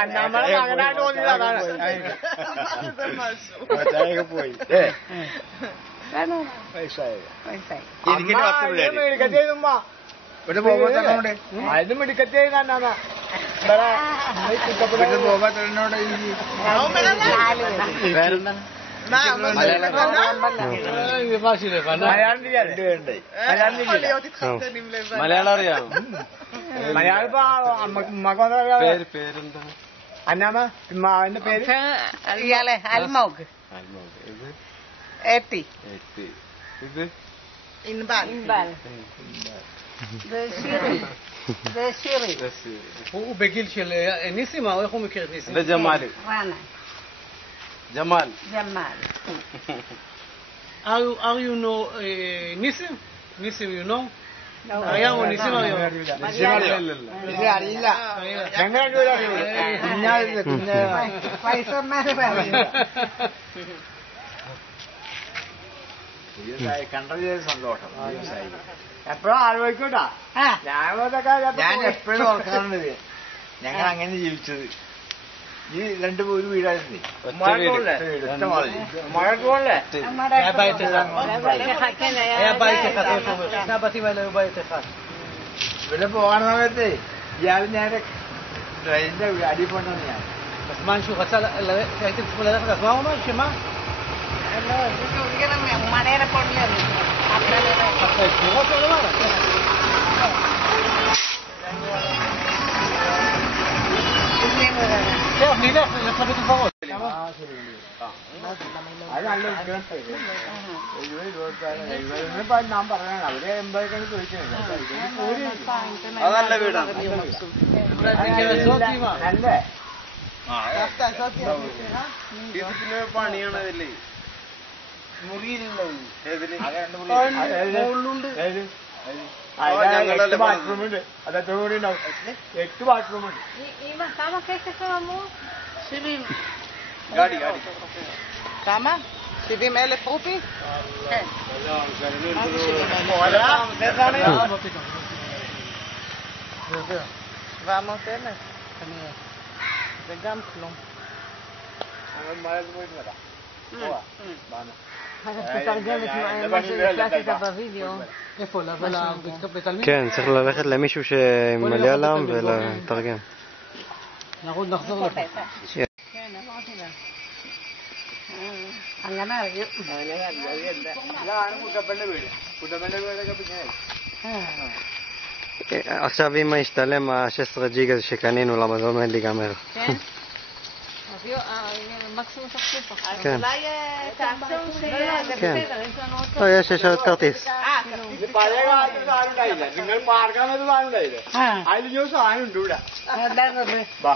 അന്നാമ്മളെ മകനായിട്ട് തോന്നിയത് അതാണ് പോയി മെഡിക്കത്തേതുമ്മ ഇവിടെ പോകുമ്പോണ്ട് അത് മെഡിക്കത്തേന്ന് അന്നാമ്മ ഇവിടെ പോകാത്തോട് മലയാളം അറിയാമോ മലയാളം ഇപ്പൊ ഉമ്മക്ക് പേരെന്താ അന്നാമ്മ അവന്റെ പേര് ഇയാളെ അൽമോഗ് എത്തി ഇത് ענבל. זה שירי. הוא בגיל של ניסים, או איך הוא מכיר את ניסים? זה ג'מאל. רנה. ג'מאל. Are you know Nisim? Nisim, you know? അറിയാമോ നിസിം അറിയാമോ? ഇത് അറിയില്ല ഞങ്ങൾ പിന്നെ വയസ്സന്മാര് പറയും കണ്ടത് സന്തോഷം എപ്പോഴും ആലോചിക്കൂട്ടാ ഞാൻ എപ്പോഴും ഓർക്കാറുണ്ട് ഞങ്ങൾ അങ്ങനെ ജീവിച്ചത് ഈ ഒരു വീടായിരുന്നു മഴക്കോളല്ലേ ഇവിടെ പോകാൻ സമയത്ത് ഇയാൾ നേരെ ട്രെയിനിന്റെ അടി പോകണമെന്ന് ഞാൻ בזמן שהוא רצה, שהייתם צריכים ללכת, אז מה הוא אומר? שמה? לא, זה ചോദിക്കണം മഴയുടെ പൊള്ളിയാണ് תראו אותו למעלה. טוב, נלך לבית וברות. അത് നല്ല ഞാൻ പറയാൻ അവര് 80 ചോദിക്കുന്നത് അതല്ല വീടാണ് നല്ലേ ഇതിന് പണിയാണ് അതില്ലേ ബാത്റൂമുണ്ട് അതെത്ര കൂടി ഉണ്ടാവും 8 ബാത്റൂമുണ്ട് ഗാഡി כמה? 70,000 רופי? כן. 700,000 כנראה. זה גם כלום. תתרגם את מה שהקלטת בווידאו. איפה? בתלמיד? כן, צריך ללכת למישהו שמלא עליו ולתרגם. נחזור לפה. כן, אמרתי לה. അങ്ങനെ അറിയും കുട്ടപ്പന്റെ വീട് കുട്ടപ്പന്റെ വീടൊക്കെ പിന്നെ עכשיו אם ישתלם ה-16 ג'יג הזה שקנינו למזון אין להיגמר. כן? מקסימום תחשוף עכשיו. כן. אולי תעצור שיהיה, זה כן. בסדר, יש לנו עוד לא, יש עוד כרטיס. ഇത് പഴയ കാലത്ത് സാധനം ഉണ്ടായില്ല നിങ്ങൾ പാർക്കാനത് സാധനം ഉണ്ടായില്ലേ അതിൽ ഞാൻ സാധനം ഉണ്ട് ഇവിടെ വാ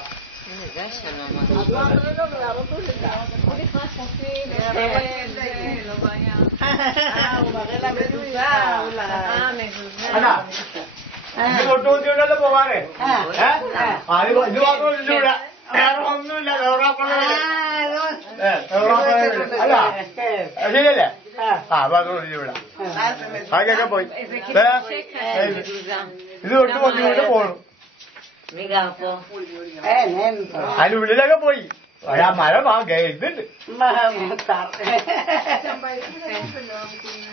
അല്ല തൊട്ടുകൂത്തിയോണ്ടല്ലോ പോവാനേ അത് ഇത് മാത്രമല്ല ഇവിടെ വേറെ ഒന്നുമില്ല അല്ല ശരിയല്ലേ അപ്പൊ അത് ഇവിടെ ആകെയൊക്കെ പോയി ഇത് തൊട്ട് കൊണ്ടുകൊണ്ട് പോകണം അതിനുള്ളിലൊക്കെ പോയി മഴ ഇതുണ്ട്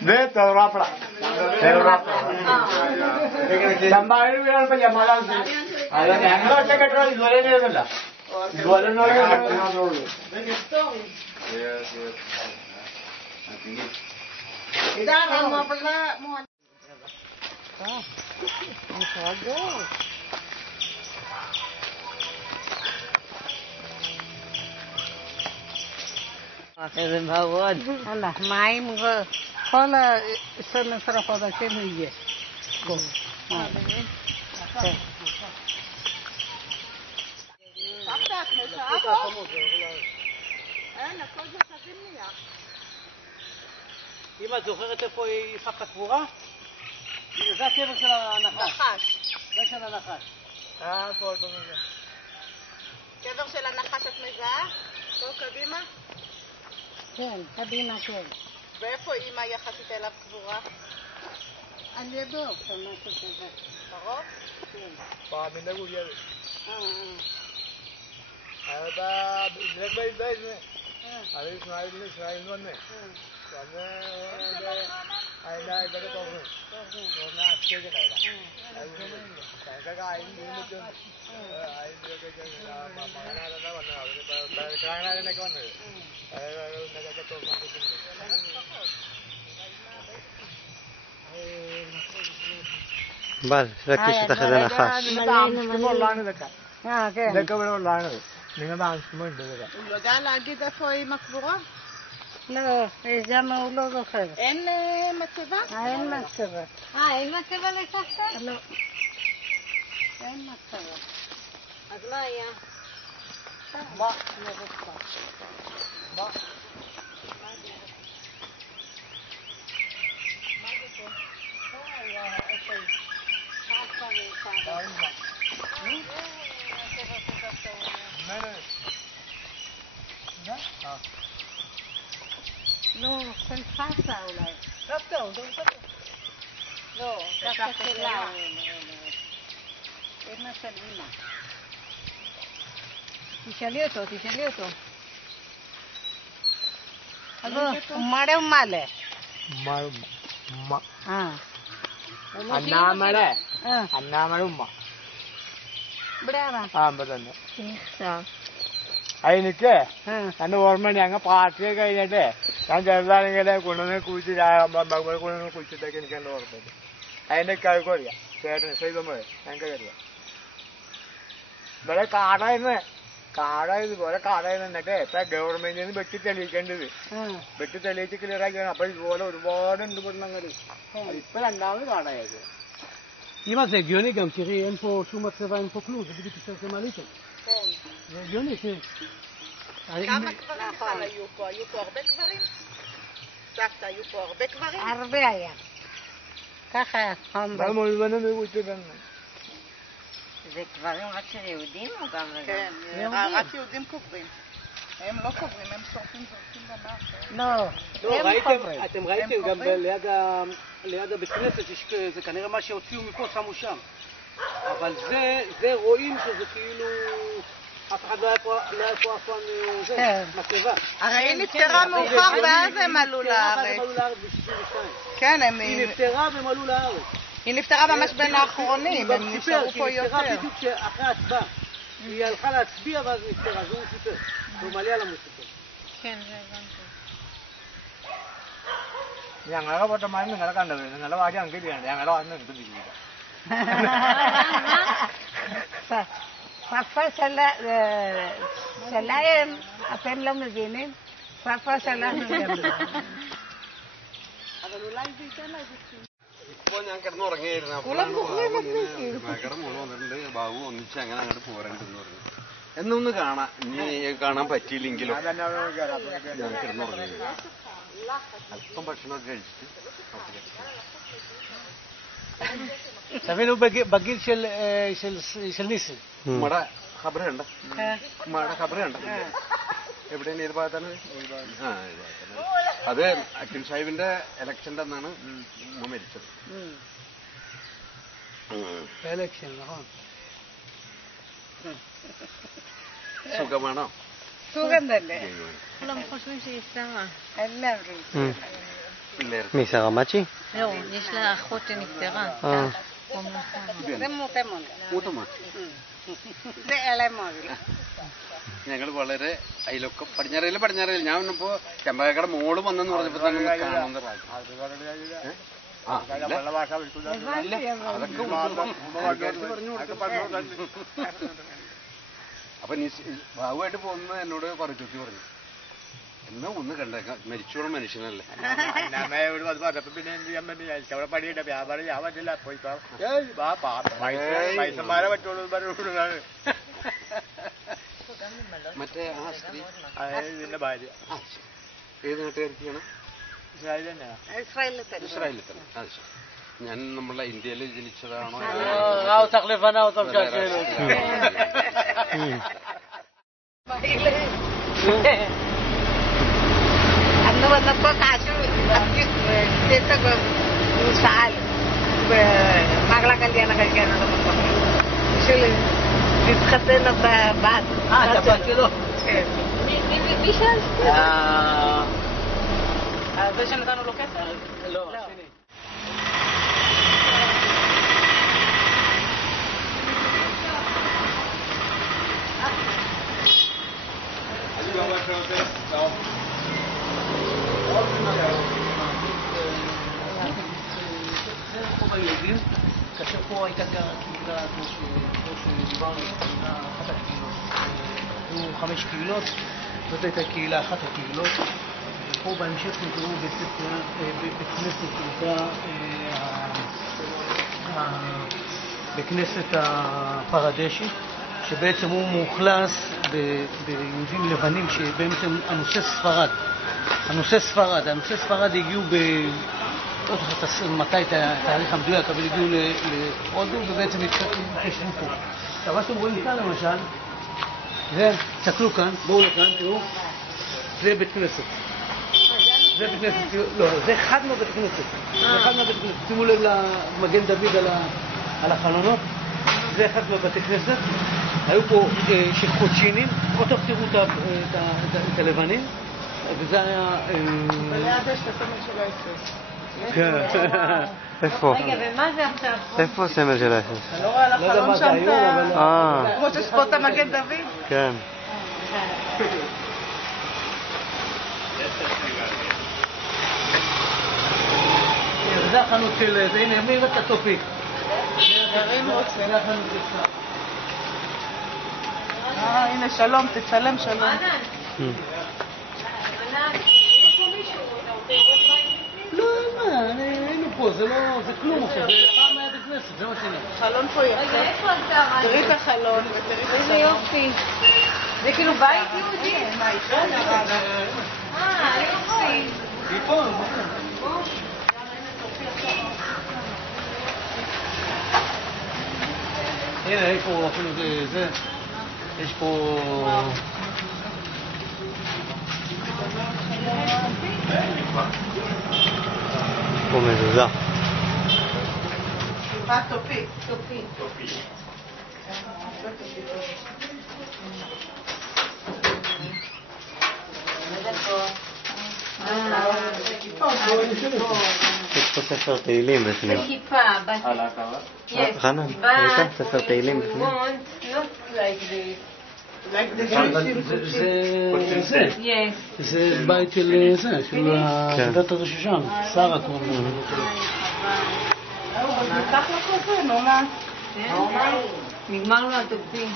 ഇത് തെറാപ്പള ചമ്പാഴ വീടാണ് ജമാല അത് ഞങ്ങൾ ഒറ്റ കെട്ടോ ഇതുവരെ ചെയ്തല്ല ഇതുപോലെ איזה מאוד. הלאה, מים כל 12 חודשים יהיה. אם את זוכרת איפה היא סבתא קבורה? זה הקבר של הנחש. זה של הנחש. קבר של הנחש את מזהה? פה קדימה? כן, קדימה, כן. ואיפה אימא יחסית אליו קבורה? על ידו, משהו כזה. קרוב? പാമ്പിന്റെ കുഴിയത് ഇതിലൊക്കെ ഇതായിരുന്നു അത് ഇസ്രായേലിൽ വന്ന് അതിന്റെ ഇതൊക്കെ തുറന്നു അച്ഛയൊക്കെ ഉണ്ടായില്ല ആയും വീണിട്ടും മകനാഥനെ വന്നത് അവര് വന്നത് അതൊക്കെ തുറന്നിട്ടുണ്ട് בל, להקיש את החדר נחש. താമസിക്കുമ്പോഴാണ് ഇതൊക്കെ ഇതൊക്കെ ഇവിടെ ഉള്ളതാണത് നിങ്ങൾ താമസിക്കുമ്പോൾ ഉണ്ട് ഇതൊക്കെ הוא יודע להגיד איפה אימא קבורה? לא, גם הוא לא זוכר. אין מצבה? אין מצבה. אין מצבה לסבתא? לא. אין מצבה. אז מה היה? מה? לא, של סבתא אולי. סבתא, לא, סבתא שלה. אמא של אמא. תשאלי אותו. ഉമ്മയുടെ ഉമ്മല്ലേ അന്നാമയുടെ ഉമ്മ ഇവിടെയാണോ ആകുമ്പോ തന്നെ എനിക്ക് എന്റെ ഓർമ്മ ഞങ്ങൾ പാർട്ടിയൊക്കെ കഴിഞ്ഞിട്ട് ഞാൻ ചെറുതാണെങ്കിലെ കുണ്ണുങ്ങളെ കുഴിച്ചിട്ട് കുഴിച്ചിട്ടൊക്കെ എനിക്ക് എന്റെ ഓർമ്മയുണ്ട് അതിന്റെ കഴിക്കും അറിയാം ചേട്ടന് ചെയ്തപ്പോഴേ ഞങ്ങൾക്ക് അറിയാം ഇവിടെ കാടായിരുന്നു ഇതുപോലെ കാടായി നിന്നിട്ട് ഇപ്പൊ ഗവൺമെന്റിൽ നിന്ന് വെട്ടി തെളിയിക്കേണ്ടത് വെട്ടി തെളിയിച്ച് ക്ലിയർ ആക്കിയാണ്. അപ്പൊ ഇതുപോലെ ഒരുപാട് ഉണ്ട് പെണ്ണുങ്ങള്. ഇപ്പൊ രണ്ടാമത് കാടായത്. אמא, זה הגיוני גם, תראי, אין פה שום מצבה, אין פה כלום, זה בדיוק יותר כמעליתם. כן. זה הגיוני, תראי. כמה קברים בכלל היו פה? היו פה הרבה קברים? סבתא, היו פה הרבה קברים? הרבה היה. ככה חום. മുഴുവനും കുറ്റിട്ടുണ്ട്. זה קברים רק של יהודים או גם וגם? כן, רק יהודים קוברים. הם לא קוברים, הם זורקים בנהר. לא, הם חוברים. אתם ראיתם גם ליד הבית כנסת, זה כנראה מה שהוציאו מפה, שמו שם. אבל זה רואים שזה כאילו, אף אחד לא היה פה אף פעם מצבה. הרי היא נפטרה מאוחר ואז הם עלו לארץ. הם עלו לארץ ב-62. כן, היא נפטרה והם עלו לארץ. היא נפטרה ממש בין האחרונים, הם נפטרו פה היא יותר. נפטרה בדיוק אחרי ההצבעה. היא הלכה להצביע ואז נפטרה, זה הוא סיפר. הוא מלא על המוסיפר. כן, זה הבנתי. ഞങ്ങളെ പൊട്ടന്മാരും നിങ്ങളെ കണ്ടത്. നിങ്ങളുടെ വാടി ഞങ്ങൾക്ക് ചെയ്യണ്ട. ഞങ്ങളുടെ വാടി നിങ്ങൾക്ക് ചെയ്യില്ല. שפה שלהם, אתם לא מבינים? שפה שלנו גם לא. אבל אולי זה ייתן לה איזה סיום. ഇപ്പോൾ ഞാൻ കിടന്നുറങ്ങിയായിരുന്നു. כולם זוכרים את זה. മകയുടെ മോള് വന്നിട്ടുണ്ട്. ബാബു ഒന്നിച്ച് അങ്ങനെ അങ്ങോട്ട് പോരണ്ടെന്ന് പറഞ്ഞു. എന്നൊന്ന് കാണാം. ഇനി കാണാൻ പറ്റിയില്ലെങ്കിലും ഞാൻ കിടന്നുറങ്ങി. അല്പം ഭക്ഷണമൊക്കെ കഴിച്ചിട്ട് תבינו בגיל של ניסן. ഉമ്മയുടെ ഖബർ കണ്ട? ഉമ്മയുടെ ഖബർ കണ്ട? എവിടെയാണ്? ഏത് ഭാഗത്താണ്? ആ, ഏത് ഭാഗത്താണ്? അത് അക്കിം സാഹിബിന്റെ ഇലക്ഷന്റെ അന്നാണ് ഉമ്മ മരിച്ചത്. אלקשן, נכון. സുഖമാണോ? സുഖം തന്നെ. כולם חושבים שהיא שרה. എല്ലാവരും. പിള്ളേർ מי, שרה מצ'י? לא, יש לה אחות שנפטרה. זה מוטמון. മൂത്തമ്മ. זה אלמון. ഞങ്ങൾ വളരെ അയലൊക്കെ പടിഞ്ഞാറയിൽ ഞാൻ വന്നപ്പോ ചെമ്പകയുടെ മോള് വന്നെന്ന് പറഞ്ഞപ്പോ തന്നെ കാണുന്ന ഭാഷ വിളിക്കില്ല. അതൊക്കെ അപ്പൊ ബാബുവായിട്ട് പോകുന്നത് എന്നോട് പറഞ്ഞു എന്നാ ഒന്ന് കണ്ടേക്കാം, മരിച്ചോളം മനുഷ്യനല്ലേ. അമ്മയോട് അത് പറഞ്ഞപ്പോ പിന്നെ എന്ത് ചെയ്യാൻ പറ്റില്ല. എനിക്ക് അവിടെ പണിയുണ്ട്, വ്യാപാരം ചെയ്യാൻ പറ്റില്ല. പോയിക്കോ പൈസമാരെ പറ്റുള്ളൂ പറഞ്ഞാണ്. മറ്റേ ആ സ്ത്രീ ഇതിന്റെ ഭാര്യ ഏത് നാട്ടുകാരിക്കാണ്? ഇസ്രായേൽ തന്നെയാണ്. ഇസ്രായേലിൽ തന്നെ. അത് ശരി. ഞാൻ നമ്മളെ ഇന്ത്യയിൽ ജനിച്ചതാണോ? ראה אותך לבנה אותם שהשאלות. അന്ന് വന്നപ്പോ കാശ് സാൽ മകളെ കല്യാണം കഴിക്കാനുണ്ടെന്ന് പറഞ്ഞു. להתחתן בבת. את הבת שלו? כן. מי שאל? זה שנתנו לו כסף? לא, השני. כאשר פה הייתה קהילה, כמו שדיברנו, אחת הקהילות. היו 5 קהילות, זאת הייתה קהילה, אחת הקהילות. פה בהמשך נקראו בית כנסת, בכנסת הפרדשי, שבעצם הוא מאוכלס ביהודים לבנים, שבעצם אנוסי ספרד הגיעו לא זוכר מתי את התאריך המדויק, אבל הגיעו להודו ובעצם התיישבו פה. עכשיו, מה שאתם רואים כאן למשל, תסתכלו כאן, בואו לכאן, תראו, זה בית כנסת. זה בית כנסת, לא, זה אחד מהבית כנסת. שימו לב למגן דוד על החלונות, זה אחד מהבתי כנסת. היו פה שחודשינים, או תוך תראו את הלבנים, וזה היה... וליד יש את הסמל של האפס. איפה? רגע, ומה זה עכשיו? איפה הסמל של האפס? אתה לא רואה על החלום שם את ה... כמו שיש פה את המגן דוד? כן. זה החנות של... הנה, מי רצה טופי? ירים רוצה. זה החנות שלך. הנה שלום, תצלם שלום. לא, היינו פה, זה כלום עכשיו, זה פעם היה בכנסת, זה מה שאני. חלון פה יפה. תראי את החלון ותראי את החלון. איזה יופי. זה כאילו בית יהודי. יופי. פה, הנה, יש פה אפילו זה, יש פה... פה מזוזה. טופי. יש פה ספר תהילים בפנים. כיפה. חנן, ראית? ספר תהילים בפנים. זה בית של זה, של הדת הזה ששם, שרה קוראים לו. ניקח לו כזה, נורא. נגמר לו התופים.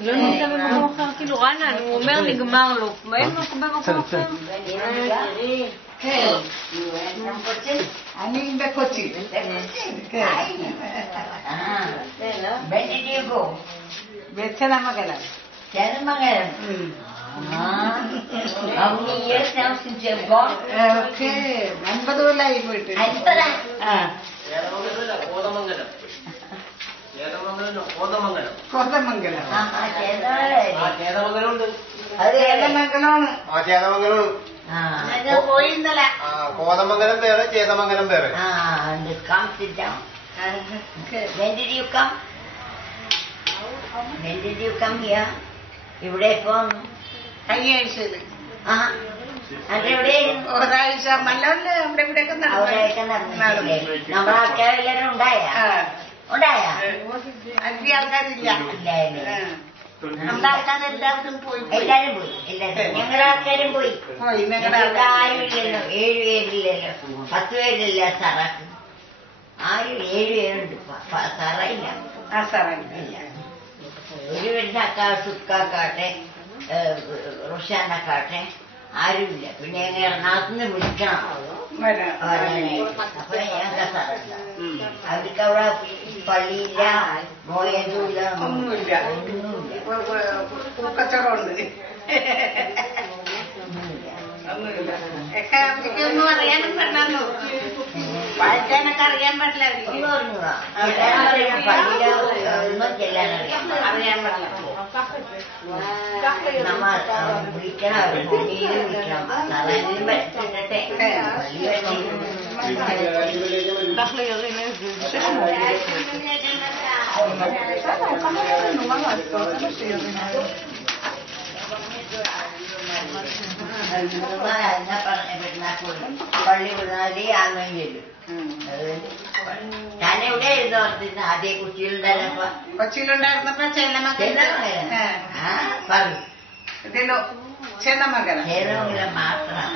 לא נמצא במקום אחר, כאילו רנן, הוא אומר נגמר לו. אין לו במקום אחר? כן. אני בקוצ'ין. כן. When did you go? בצלמגלם. Chanamagalam. How many years now since you have gone? כן, 50 കൊല്ലായി പോയിട്ട്. Anpara. കോതമംഗലം. Chanamagalam. അത് ചേതമംഗലമാണ്. ചേതമംഗലം ഞങ്ങൾ പോയിന്നല്ല. കോതമംഗലം വേറെ ചേതമംഗലം വേറെ. Come sit down. When did you come? When did you come here? ഇവിടെ ഇപ്പം കയ്യാഴ്ചയില് എവിടെയായിരുന്നു? ഒരാഴ്ച മല്ലോണ്ട് അവിടെ ഇവിടെയൊക്കെ അവിടെയൊക്കെ നടന്നിട്ടില്ലേ? നമ്മുടെ ആൾക്കാരെല്ലാരും ഉണ്ടായ അധികം ആൾക്കാരില്ല. നമ്മുടെ ആൾക്കാരെല്ലാവരും പോയി. എല്ലാരും പോയി. ഞങ്ങളുടെ ആൾക്കാരും പോയി. ഞങ്ങളുടെ ആരും ഇല്ലല്ലോ. 7 പേരില്ലല്ലോ. 10 പേരില്ല സാറാക്ക്. ആരും 7 പേരുണ്ട്. സാറയില്ല. സാറില്ല. ഒരു വീടിന്റെ സുക്കാട്ടെ റുഷാനക്കാട്ടെ ആരുമില്ല. പിന്നെ ഞങ്ങൾ എറണാകുളത്തുനിന്ന് വിളിക്കണം അപ്പൊ ഞങ്ങൾക്ക് സാറില്ല. അവർക്ക് അവിടെ പള്ളിയില്ല, മോയതുമില്ല, ഒന്നുമില്ല. പൂക്കച്ചവടമുണ്ട്. ഒക്കെ അവരിക്കൊന്നും അറിയാനും പറ്റില്ലല്ലോ. വായിക്കാനൊക്കെ അറിയാൻ പറ്റില്ല. പള്ളിയിലൊന്നും ചെല്ലാനറിയാം. അറിയാൻ പറ്റില്ല. നമ്മ വിളിക്കണം, പള്ളിയിൽ വിളിക്കണം. സാധാരണ പറ്റിട്ടെ പള്ളി വിടുന്നാല് ആദ്യം ചെല്ലും. ഞാൻ എവിടെയായിരുന്നു ഓർത്തിരുന്നു ആദ്യം കുട്ടികളുണ്ടായിരുന്നപ്പോ? കൊച്ചിയിലുണ്ടായിരുന്നപ്പോ ഇതിലോ ചേന്നമംഗലം മാത്രം.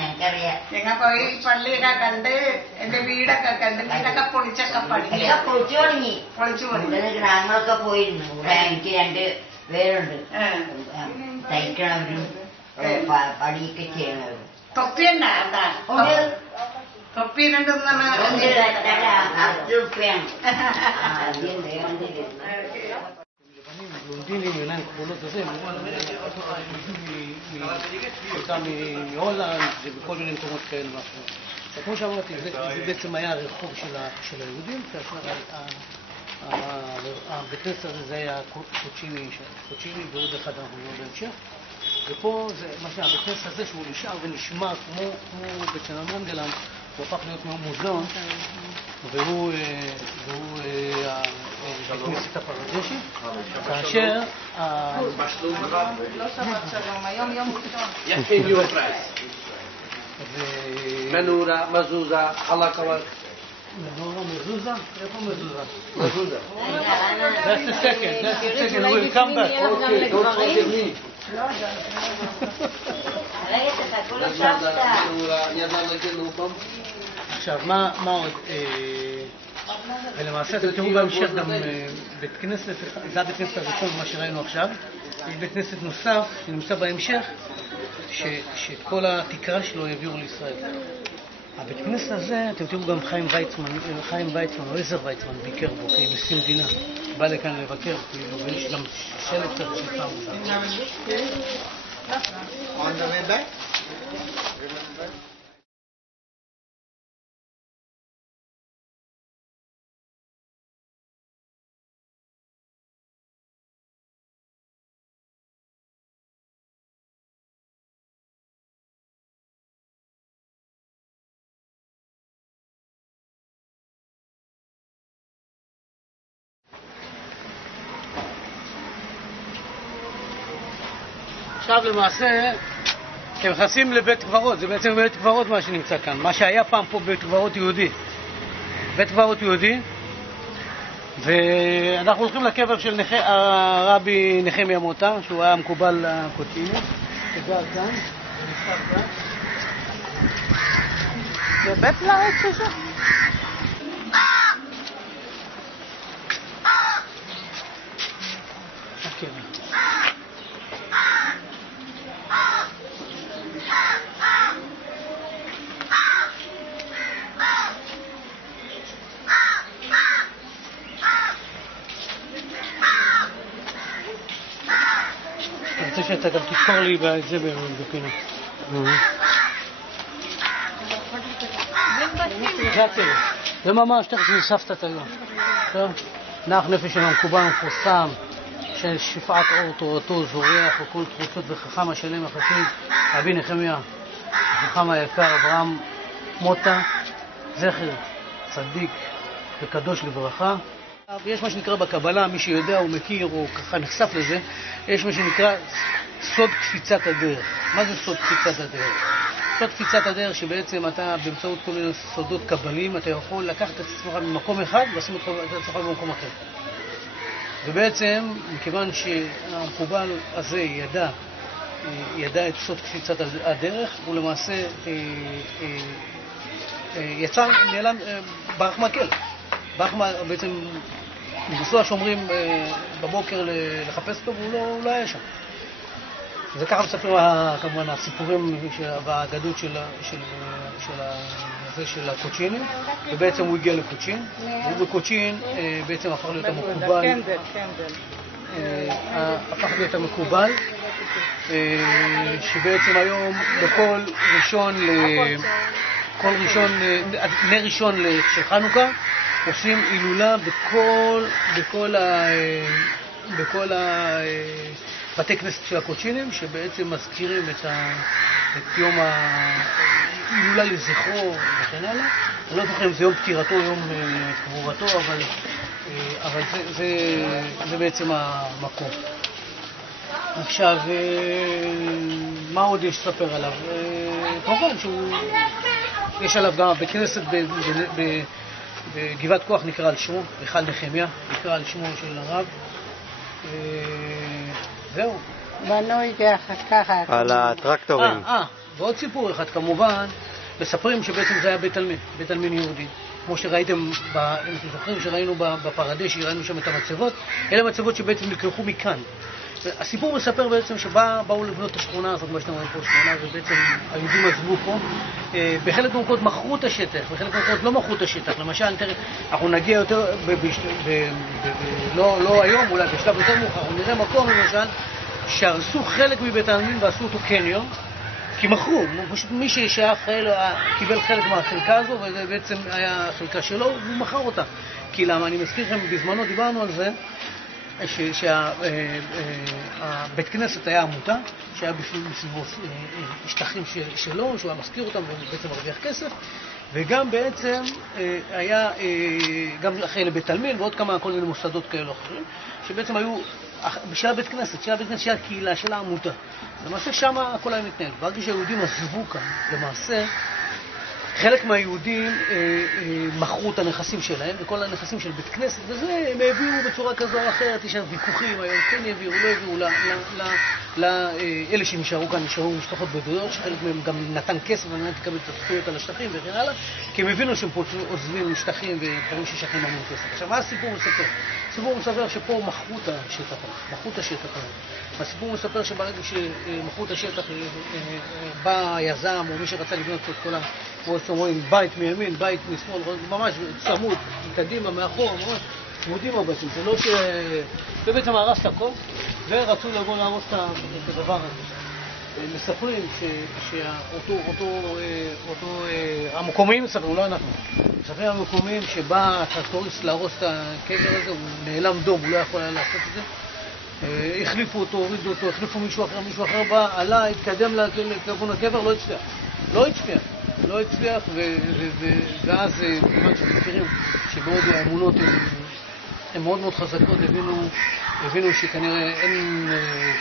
ഞങ്ങൾക്കറിയാം. ഞങ്ങൾ പോയി പള്ളിയൊക്കെ കണ്ട് എന്റെ വീടൊക്കെ കണ്ട് വീടൊക്കെ പൊളിച്ചൊക്കെ പള്ളി പൊളിച്ചു തുടങ്ങി. പൊളിച്ചു കൊണ്ട് ഗ്രാമങ്ങളൊക്കെ പോയിരുന്നു. ഇവിടെ എനിക്ക് 2 പേരുണ്ട്. തയ്ക്കണവരും പണിയൊക്കെ ചെയ്യണവരും. തൊപ്പിയുണ്ടാ തൊപ്പി രണ്ടെന്നാണ്. בלונדינים, עיניים כחולות וזה, אותם מהולנד ובכל מיני מקומות כאלה ואחרים. כמו שאמרתי, זה בעצם היה הרחוב של היהודים, כאשר הבית כנסת הזה זה היה קוצ'יני ועוד אחד אנחנו נראה בהמשך. ופה זה מה שהבית כנסת הזה שהוא נשאר ונשמע כמו בצלמנגלם, הוא הפך להיות מוזיאון, והוא בכנסת הפרדשי, כאשר לא שבת שלום, היום יום ראשון. יפים יום פרס. מנורה, מזוזה, חלקה. מנורה, מזוזה? איפה מזוזה? מזוזה. That's the second, we'll come back. Okay, don't forget me. עכשיו, מה עוד? ולמעשה אתם תראו בהמשך גם בית כנסת, זה הבית כנסת הראשון, מה שראינו עכשיו. יש בית כנסת נוסף שנמצא בהמשך, שכל התקרה שלו יביאו לישראל. הבית כנסת הזה, אתם תראו גם חיים ויצמן, או עזר ויצמן, ביקר בו, כנשיא מדינה. בא לכאן לבקר, ויש גם שלט קצת שיחה מוזר. On the way back? עכשיו למעשה אתם נכנסים לבית קברות, זה בעצם בית קברות מה שנמצא כאן, מה שהיה פעם פה בית קברות יהודי. בית קברות יהודי, ואנחנו הולכים לקבר של הרבי נחמיה מוטה, שהוא היה מקובל הקוצ'יני. זה כאן, זה נפתח כאן. זה בית לארץ הזה? אני רוצה שאתה גם תזכור לי את זה בפינה. זה הכלב. זה ממש תכף נספת את היום. נח נפש של המקובל המפורסם של שפעת אור תורתו זורח וכל תרוצות וחכם השלם החסיד רבי נחמיה, החכם היקר אברהם מוטה, זכר צדיק וקדוש לברכה. יש מה שנקרא בקבלה, מי שיודע או מכיר או ככה נחשף לזה, יש מה שנקרא סוד קפיצת הדרך. מה זה סוד קפיצת הדרך? סוד קפיצת הדרך שבעצם אתה באמצעות כל מיני סודות קבליים אתה יכול לקחת את עצמך ממקום אחד ולשים את עצמך במקום אחר. ובעצם מכיוון שהמקובל הזה ידע את סוד קפיצת הדרך, הוא למעשה יצא, נעלם, ברח מהכלא. ברח בעצם ניסו השומרים בבוקר לחפש אותו והוא לא היה שם. זה ככה מספרים כמובן הסיפורים והאגדות של הקוצ'ינים, ובעצם הוא הגיע לקוצ'ין, והוא בקוצ'ין בעצם הפך להיות המקובל, הפך להיות המקובל, שבעצם היום בכל נר ראשון של חנוכה עושים הילולה בכל בתי כנסת של הקוצ'ינים, שבעצם מזכירים את יום ההילולה לזכרו וכן הלאה. אני לא זוכר אם זה יום פטירתו, יום קבורתו, אבל זה בעצם המקום. עכשיו, מה עוד יש לספר עליו? כמובן שיש עליו גם בית כנסת בגבעת כוח נקרא על שמו, היכל נחמיה, נקרא על שמו של הרב. זהו. בנוי זה אחר כך. על הטרקטורים. ועוד סיפור אחד, כמובן, מספרים שבעצם זה היה בית עלמין יהודי. כמו שראיתם, אם אתם זוכרים שראינו בפרדש, ראינו שם את המצבות, אלה מצבות שבעצם נלקחו מכאן. הסיפור מספר בעצם שבאו לבנות את השכונה הזאת, מה שאתם רואים פה, שכונה, ובעצם היהודים עזבו פה. בחלק מהמקומות מכרו את השטח, בחלק מהמקומות לא מכרו את השטח. למשל, אנחנו נגיע יותר, לא היום, אולי בשלב יותר מאוחר, אנחנו נראה מקום למשל, שהרסו חלק מבית העלמין ועשו אותו קניון, כי מכרו, פשוט מי ששייך קיבל חלק מהחלקה הזו, וזה בעצם היה החלקה שלו, והוא מכר אותה. כי למה? אני מזכיר לכם, בזמנו דיברנו על זה, שהבית כנסת היה עמותה, שהיה בסביבו שטחים שלו, שהוא היה מזכיר אותם ובעצם מרוויח כסף, וגם בעצם היה, גם אחרי לבית עלמין ועוד כמה כל מיני מוסדות כאלה אחרים, שבעצם היו של הבית כנסת, של הקהילה, של העמותה. למעשה שם הכל היה מתנהל. ברגע שהיהודים עזבו כאן, למעשה, חלק מהיהודים מכרו את הנכסים שלהם, וכל הנכסים של בית כנסת, וזה הם העבירו בצורה כזו או אחרת, יש ויכוחים, היום כן העבירו, לא העבירו, לאלה שנשארו כאן, נשארו משפחות בדואיות, שחלק מהם גם נתן כסף על מנת לקבל את הזכויות על השטחים וכן הלאה, כי הם הבינו שהם פה עוזבים שטחים ודברים ששייכים המון כסף. עכשיו, מה הסיפור מספר? הסיפור מספר שפה מכרו את השטח הזה. הסיפור מספר שברגע שמכרו את השטח, בא יזם או מי שרצה לבנות את כל כמו שאומרים, בית מימין, בית משמאל, ממש צמוד, קדימה, מאחור, ממש צמודים הבתים. זה לא ש... ובעצם הרס את הכל, ורצו לבוא להרוס את הדבר הזה. מספרים שאותו המקומיים מספרים, לא אנחנו. מספרים המקומיים שבא הטרקטוריסט להרוס את הקבר הזה, הוא נעלם דום, הוא לא יכול היה לעשות את זה. החליפו אותו, הורידו אותו, החליפו מישהו אחר בא, עלה, התקדם לכיוון הקבר, לא הצליח, ואז כמובן שמכירים שבעוד האמונות הן מאוד מאוד חזקות, הבינו שכנראה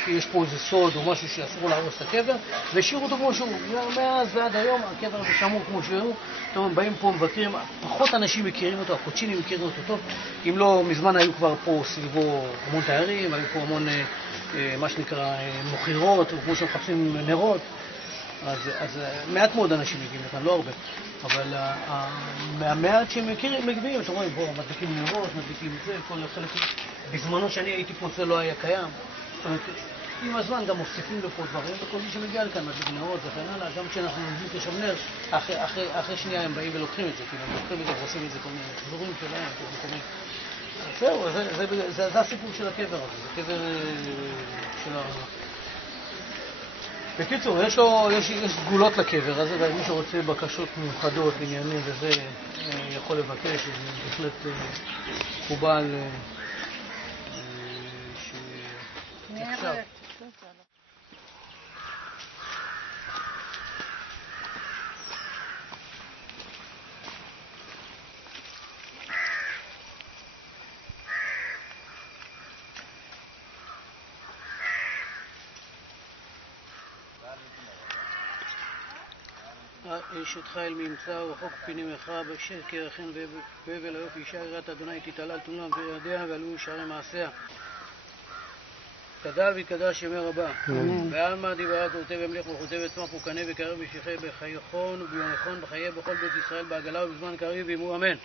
יש פה איזה סוד או משהו שאסור להרוס את הקבר, והשאירו אותו כמו שהוא. מאז ועד היום הקבר הזה שמור כמו שהוא. הם באים פה, מבקרים, פחות אנשים מכירים אותו, הקוצ'ינים מכירים אותו טוב. אם לא, מזמן היו כבר פה סביבו המון תיירים, היו פה המון מה שנקרא מוכירות, כמו שמחפשים נרות. אז מעט מאוד אנשים מגיעים לכאן, לא הרבה. אבל מהמעט שהם מגיעים, אתם רואים, בואו, מדליקים נרות, מדליקים את זה, כל חלק. בזמנו שאני הייתי פה, זה לא היה קיים. זאת אומרת, עם הזמן גם מוסיפים לפה דברים, וכל מי שמגיע לכאן מדליקים נרות וכן הלאה, גם כשאנחנו נדליק לשם נר, אחרי שנייה הם באים ולוקחים את זה, כאילו הם לוקחים את זה ועושים את זה כל מיני דברים שלהם, כל מיני. זהו, זה הסיפור של הקבר הזה, זה קבר של ה... בקיצור, יש סגולות לקבר הזה, ומי שרוצה בקשות מיוחדות, עניינים וזה, יכול לבקש, זה בהחלט מקובל שעכשיו. אשת חיל מימצא ורחוק פינים איכה בשקר חן והבל היופי אישה יראת אדוני תתעלל תומם וידיה ועלו שערי מעשיה תדל ויתקדש ימי רבה ועלמא דיברה תורתי והמליך וחוטא וצמח וקנה וקרב ושיחי בחייכון וביומכון בחיי בכל בית ישראל בעגלה ובזמן קריב ואמרו אמן.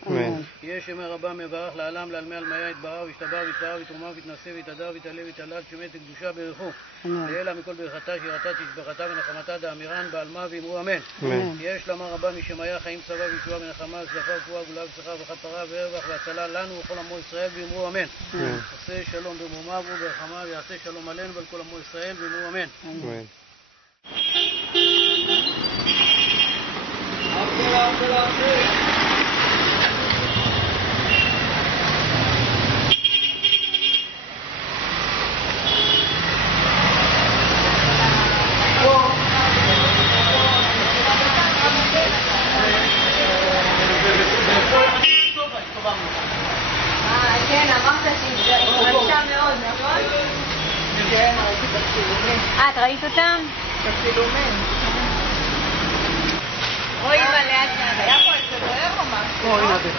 יש ימי רבה מברך לעלם לעלמי עלמיה יתברך וישתבח ויתפאר ויתרומם ויתנשא ויתהדר ויתעלה ויתהלל שמת קדושה ברכו לאלה מכל ברכתה שירתה תשבחתה ונחמתה דאמירן בעלמה ואמרו אמן. יש למה רבה משמיה חיים צבא וישועה ונחמה צדקה ופועה גאולה ושכר וכפרה ורווח והצלה לנו וכל עמו ישראל ואמרו אמן. עושה שלום במרומיו וברחמיו ויעשה שלום עלינו ועל כל עמו ישראל ואמרו אמן. כן, אמרת שהיא חדשה מאוד, נכון? כן, ראיתי בצילומים. את ראית אותם? בצילומים. רואים עליה כאן. היה פה איזה דוהר או משהו? או, הנה הבן.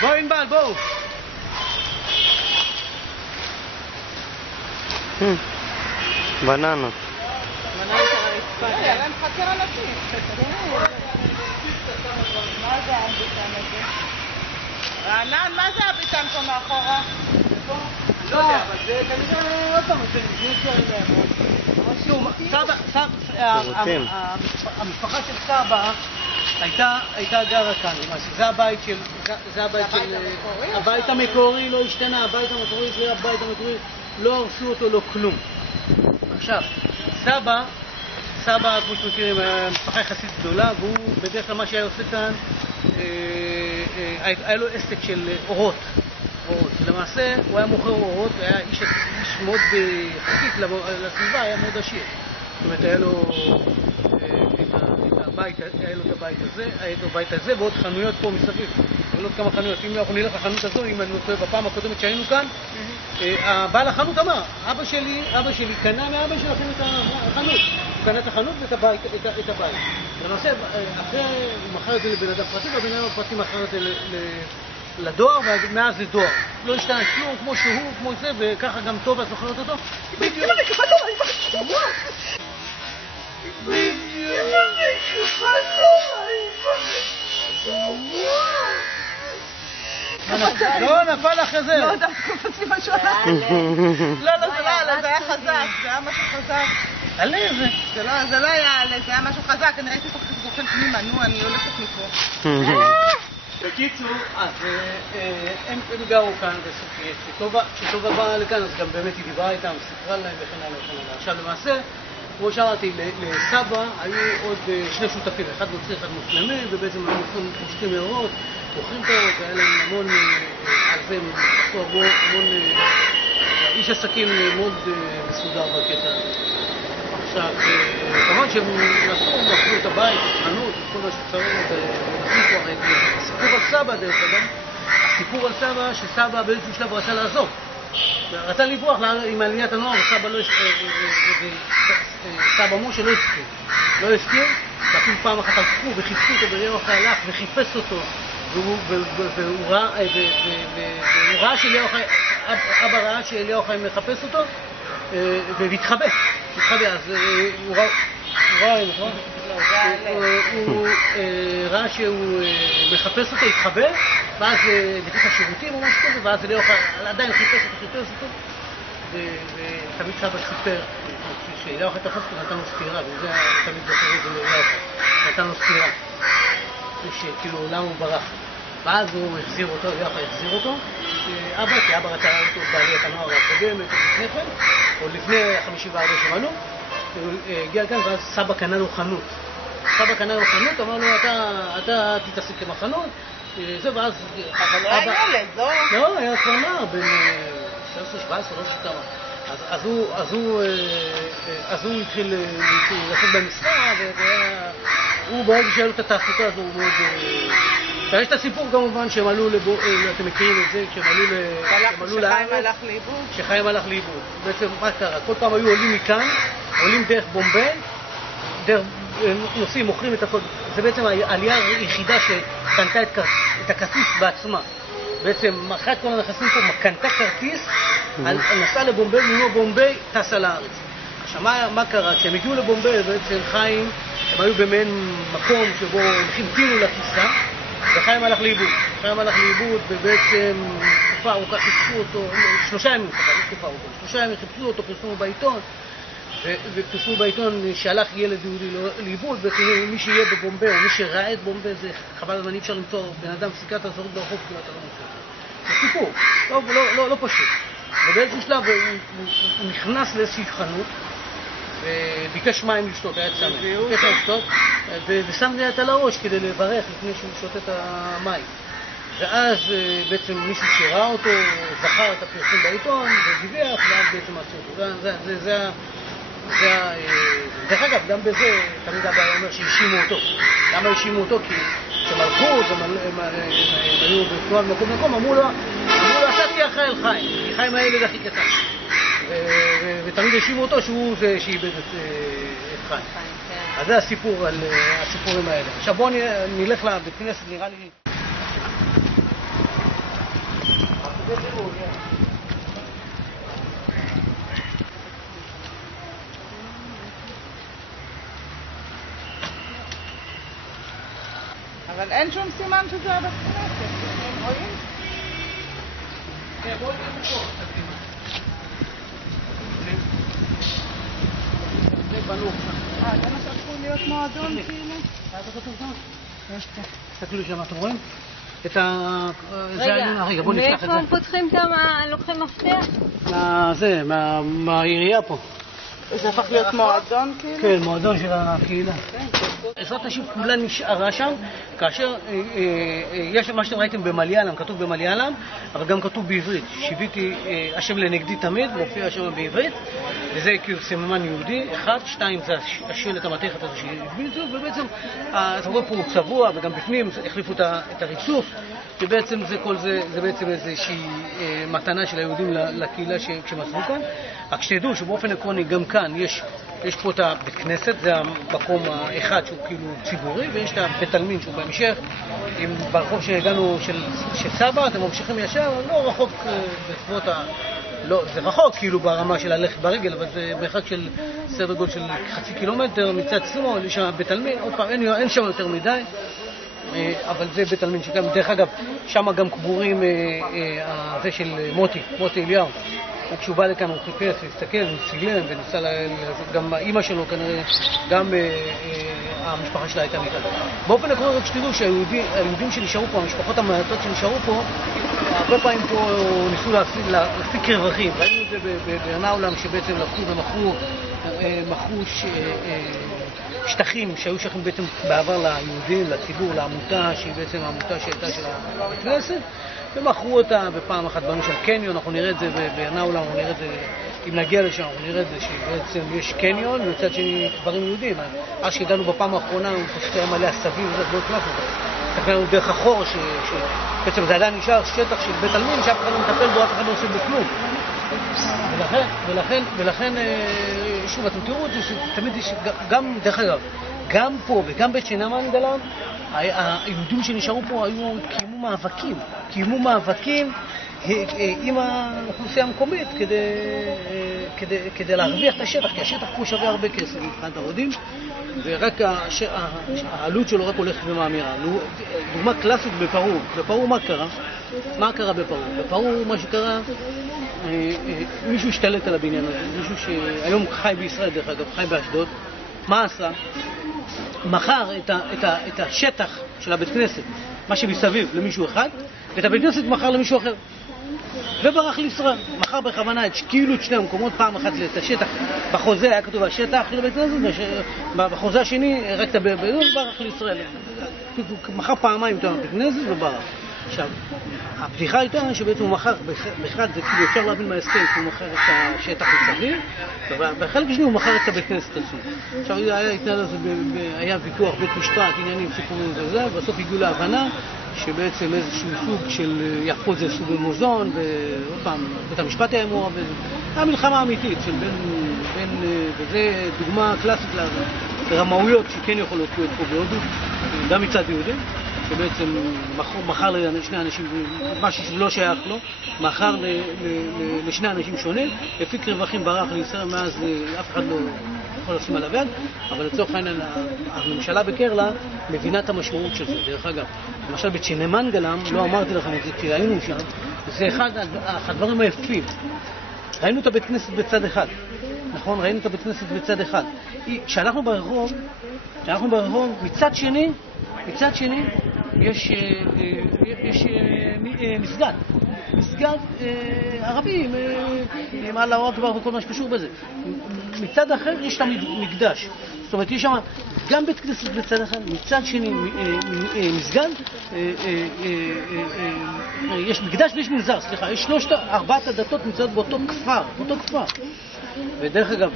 בואו ענבל, בואו. בננות. היה להם חצר אנשים. מה זה הביטן הזה? רענן, מה זה הביטן פה מאחורה? לא יודע, אבל זה כנראה עוד פעם, זה המשפחה של סבא הייתה גרה כאן, זה הבית המקורי לא השתנה, הבית המקורי זה הבית המקורי, לא הרסו אותו, לא כלום. עכשיו, סבא, כמו שמכירים, משפחה יחסית גדולה, והוא בדרך כלל מה שהיה עושה כאן, היה לו עסק של אורות. ולמעשה הוא היה מוכר אורות, הוא היה איש מאוד יחסית לסביבה, היה מאוד עשיר. זאת אומרת, היה לו את היה לו את הבית הזה, היה לו הבית הזה, ועוד חנויות פה מסביב. היה לו עוד כמה חנויות. אם אנחנו נלך לחנות הזו, אם אני רוצה בפעם הקודמת שהיינו כאן, הבעל החנות אמר, אבא שלי קנה מאבא שלכם את החנות. הוא קנה את החנות ואת הבית. למעשה, אחרי הוא מכר את זה לבן אדם פרטי, והבן אדם הפרטי מכר את זה לדואר, ומאז זה דואר. לא השתנה כלום, כמו שהוא, כמו זה, וככה גם טוב, את זוכרת אותו? בדיוק. לא, נפל אחרי זה. לא, דווקא קופצתי משהו עליו. לא, זה היה חזק, זה היה משהו חזק. עלה זה. זה לא היה עלה, זה היה משהו חזק, אני ראיתי פה זוכן פנימה, נו, אני הולכת מפה. בקיצור, אז הם גרו כאן, כשטובה באה לכאן, אז גם באמת היא דיברה איתם, סיפרה להם וכן הלאה וכן הלאה. עכשיו למעשה, כמו שאמרתי, לסבא היו עוד שני שותפים, אחד נוצרי, אחד מוסלמי, ובעצם היו מושכים מאורות, מוכרים פירות, והיה להם המון על זה, הם עשו המון איש עסקים מאוד מסודר בקטע הזה. עכשיו, כמובן שהם מכרו את הבית, חנות, את כל מה שצריך, ונכנסו פה הרי הסיפור על סבא דרך אגב, הסיפור על סבא, שסבא באיזשהו שלב רצה לעזוב. רצה לברוח עם עליית הנוער, וסבא לא סבא משה לא הסכים, ואפילו פעם אחת הלכו וחיפשו אותו בריח הלך וחיפש אותו, והוא ראה אבא ראה שאליהו חי מחפש אותו, והתחבא, אז הוא ראה שהוא מחפש אותו, התחבא, ואז נכנס לשירותים או משהו כזה, ואז אליהו עדיין חיפש אותו, ותמיד סבא סיפר שאליהו תפס אותו, נתן לו סתירה, וזה תמיד זוכר את זה לאליהו, נתן לו סתירה, שכאילו למה הוא ברח. ואז הוא החזיר אותו, אליהו החזיר אותו, כי אבא רצה להראות אותו בעליית הנוער הקודמת, לפני כן, או לפני 54 שמענו, הוא הגיע כאן, ואז סבא קנה לו חנות. אמר לו, אתה תתעסק עם החנות, זה, ואז... אבל לא היה ילד, לא, היה כבר נער, בין 16, 17, לא שכמה. אז הוא התחיל לעשות במשרה, והוא ברגע שהיה לו את התעסוקה הזו, הוא מאוד... יש את הסיפור כמובן שהם עלו, אתם מכירים את זה, כשהם עלו לארץ, שחיים הלך לאיבוד. בעצם מה קרה? כל פעם היו עולים מכאן, עולים דרך בומביי, נוסעים, מוכרים את הכל. זה בעצם העלייה היחידה שקנתה את הכרטיס בעצמה. בעצם אחת כל הנכסים פה קנתה כרטיס, נסעה לבומביי, ממנו בומביי טסה לארץ. עכשיו מה קרה? כשהם הגיעו לבומביי, בעצם חיים, הם היו במעין מקום שבו הם המתינו לטיסה, וחיים הלך לאיבוד, ובעצם תקופה ארוכה חיפשו אותו, 3 ימים חיפשו אותו, פרסמו בעיתון, ופרסמו בעיתון שהלך ילד יהודי לאיבוד, מי שיהיה בבומביי, או מי שראה את בומביי, זה חבל הזמן, אי אפשר למצוא בן אדם פסיקת הזורים ברחוב, כמעט לא מוצא. זה סיפור, לא פשוט. ובאיזשהו שלב הוא נכנס לאיזושהי חנות, וביקש מים לשתות, היה צמא, ביקש לשתות, ושם את על הראש כדי לברך לפני שהוא שותה את המים. ואז בעצם מישהו שראה אותו, זכר את הפרסום בעיתון, ודיווח, ואז בעצם עשו אותו. דרך אגב, גם בזה תמיד הבעיה אומר שהאשימו אותו. למה האשימו אותו? כי כשמלכות, הם היו בתנועה במקום למקום, אמרו לו, אתה תהיה אחראי על חיים, כי חיים הילד הכי קטן. ותמיד האשימו אותו שהוא זה שאיבד את חיים. אז זה הסיפורים האלה. עכשיו בואו נלך לבית כנסת, נראה לי... אבל אין שום סימן שזה הבית כנסת, אתם רואים? כן, בואו נראה פה, תקדימה. זה בנו. זה מה שהפכו להיות מועדון כאילו? תסתכלו שם, אתם רואים? רגע, מאיפה הם פותחים לוקחים מפתח? מהעירייה פה. זה הפך להיות מועדון כאילו? כן, מועדון של הקהילה. עזרת השם כולה נשארה שם, כאשר יש מה שאתם ראיתם במליאלם, כתוב במליאלם, אבל גם כתוב בעברית. שיביתי השם לנגדי תמיד, מופיע השם בעברית, וזה כאילו סממן יהודי. 1, 2 זה השלט המתכת הזה שהביאו, ובעצם אתה רואה פה הוא צבוע, וגם בפנים החליפו את הריצוף, ובעצם זה בעצם איזושהי מתנה של היהודים לקהילה כשמצאו כאן. רק שתדעו שבאופן עקרוני גם כאן יש פה את הבית כנסת, זה המקום האחד שהוא כאילו ציבורי, ויש את הבית עלמין שהוא בהמשך, אם ברחוב שהגענו של סבא, אתם ממשיכים ישר, לא רחוק בסביבות לא, זה רחוק כאילו ברמה של הלכת ברגל, אבל זה מרחק של סדר גודל של חצי קילומטר מצד שמאל, יש שם בית עלמין, עוד פעם, אין שם יותר מדי, אבל זה בית עלמין שגם, דרך אגב, שם גם קבורים הזה של מוטי אליהו. כשהוא בא לכאן הוא חיפש והסתכל, הוא צילם וניסה גם האמא שלו כנראה, גם המשפחה שלה הייתה מכאן. באופן עקרוני רק שתדעו שהיהודים שנשארו פה, המשפחות המעטות שנשארו פה, הרבה פעמים פה ניסו להפיק רווחים. ראינו את זה בעולם שבעצם לקחו ומכרו שטחים שהיו שייכים בעצם בעבר ליהודים, לציבור, לעמותה, שהיא בעצם העמותה שהייתה של הבית כנסת, ומכרו אותה בפעם אחת בנו שם קניון. אנחנו נראה את זה בעולם, אנחנו נראה את זה, אם נגיע לשם, אנחנו נראה את זה שבעצם יש קניון, ובצד שני דברים יהודים. אז שהגענו בפעם האחרונה, הוא פשוט היה מלא עשבים, וזה לא הצלחנו. הסתכלנו דרך החור, שבעצם זה עדיין נשאר שטח של בית עלמין, שאף אחד לא מטפל בו, אף אחד לא עושה בו כלום. ולכן, שוב, אתם תראו את זה, שתמיד יש, גם, דרך אגב, גם פה וגם בית שנמן גלם, היהודים שנשארו פה קיימו מאבקים עם האוכלוסייה המקומית כדי להרוויח את השטח, כי השטח פה שווה הרבה כסף מבחינת העבודים, ורק העלות שלו רק הולכת ומאמירה. דוגמה קלאסית בפרו מה קרה בפרו מה שקרה, מישהו השתלט על הבניין הזה, מישהו שהיום חי בישראל, דרך אגב, חי באשדוד. מה עשה? מכר את השטח של הבית כנסת, מה שמסביב, למישהו אחד, ואת הבית כנסת מכר למישהו אחר. וברח לישראל. מכר בכוונה כאילו את שני המקומות, פעם אחת את השטח. בחוזה היה כתוב השטח לבית כנסת, בחוזה השני רק את הבית כנסת, ברח לישראל. מכר פעמיים את הבית כנסת וברח. עכשיו, הפתיחה הייתה שבעצם הוא מכר, באחד זה כאילו אפשר להבין מההסכם, שהוא מכר את השטח מסביב, ובחלק השני הוא מכר את הבית כנסת עצמו. עכשיו היה ויכוח, בית משפט, עניינים, סיכומים וזה, ובסוף הגיעו להבנה שבעצם איזשהו סוג של יחפות זה סוג במוזון, ועוד פעם, בית המשפט היה אמור, היה מלחמה אמיתית של וזה דוגמה קלאסית לרמאויות שכן יכולות להיות פה בהודו, גם מצד יהודים. שבעצם מכר לשני אנשים משהו שלא שייך לו, מכר לשני אנשים שונים, הפיק רווחים, ברח לישראל, מאז אף אחד לא יכול לשים עליו יד, אבל לצורך העניין הממשלה בקרלה מבינה את המשמעות של זה. דרך אגב, למשל בצ'נמן גלם, לא אמרתי לכם את זה כי היינו שם, זה אחד הדברים היפים. ראינו את הבית כנסת בצד אחד, נכון? ראינו את הבית כנסת בצד אחד. כשאנחנו ברחוב, מצד שני יש מסגד ערבי עם אללה אכבר וכל מה שקשור בזה. מצד אחר יש שם מקדש, זאת אומרת יש שם גם בית כנסת בצד אחד, מצד שני מסגד, יש מקדש ויש מנזר, סליחה, יש 4 הדתות נמצאות באותו כפר. ודרך אגב,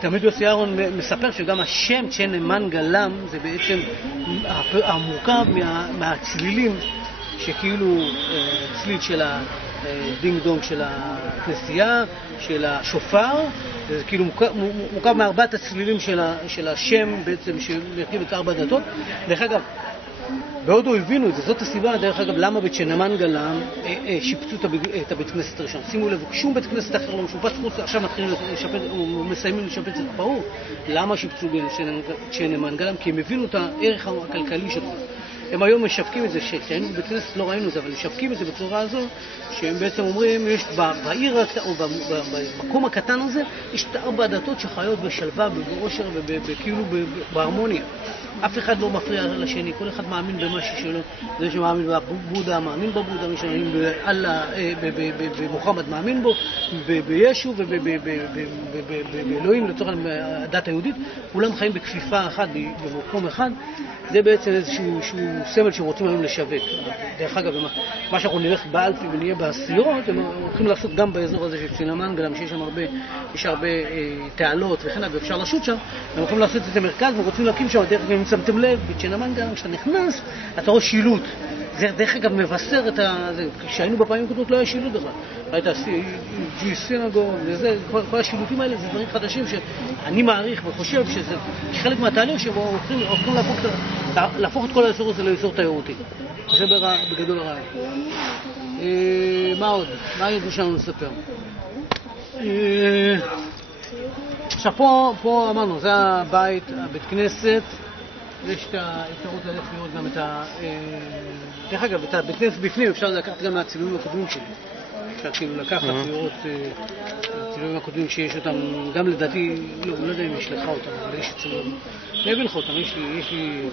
תמיד יוסי אהרון מספר שגם השם צ'נמן גלם זה בעצם המורכב מהצלילים שכאילו צליל של הדינג דונג של הכנסייה, של השופר, זה כאילו מורכב מ4 הצלילים של השם בעצם שמרכיב את 4 דתות. דרך אגב, בהודו הבינו את זה, זאת הסיבה, דרך אגב, למה בצ'נמן גלם שיפצו את הבית כנסת הראשון. שימו לב, שום בית כנסת אחר לא משופץ חוץ, עכשיו מסיימים לשפץ את פרו. למה שיפצו בצ'נמן גלם? כי הם הבינו את הערך הכלכלי של זה. הם היום משווקים את זה, כשהיינו בבית כנסת לא ראינו את זה, אבל משווקים את זה בצורה הזו, שהם בעצם אומרים, יש בעיר או במקום הקטן הזה, יש 4 דתות שחיות בשלווה, באושר וכאילו בהרמוניה. אף אחד לא מפריע לשני, כל אחד מאמין במשהו שלו. זה שמאמין בבודה, מאמין בבודה, מי שמאמין באללה, במוחמד מאמין בו, בישו ובאלוהים, לצורך הדת היהודית, כולם חיים בכפיפה אחת, במקום אחד. זה בעצם איזשהו סמל שרוצים היום לשווק. דרך אגב, מה שאנחנו נלך באלפי ונהיה בעשירות, הם הולכים לעשות גם באזור הזה של צינמנגלם, שיש שם הרבה תעלות וכן, ואפשר לשוט שם, הם הולכים לעשות את המרכז ורוצים להקים שם, דרך אגב, אם שמתם לב, בצינמנגלם, כשאתה נכנס, אתה רואה שילוט. זה דרך אגב מבשר את זה. כשהיינו בפעמים קודמות לא היה שילוט בכלל. ראית ג'וי סינגוג וזה, כל השילוטים האלה זה דברים חדשים שאני מעריך וחושב שזה חלק מהתהליך שבו הולכים להפוך את כל האזור הזה לאזור תיירותי. זה בגדול הרעיון. מה עוד? מה עוד שלנו לספר? עכשיו פה אמרנו, זה הבית, הבית כנסת, יש את האפשרות ללכת לראות גם את דרך אגב, את הבית כנסת בפנים אפשר לקחת גם מהצילומים הקודמים שלי. אפשר כאילו לקחת לראות הצילומים הקודמים שיש אותם, גם לדעתי, לא יודע אם יש לך אותם, אבל יש צילומים. אני אביא לך אותם, יש לי...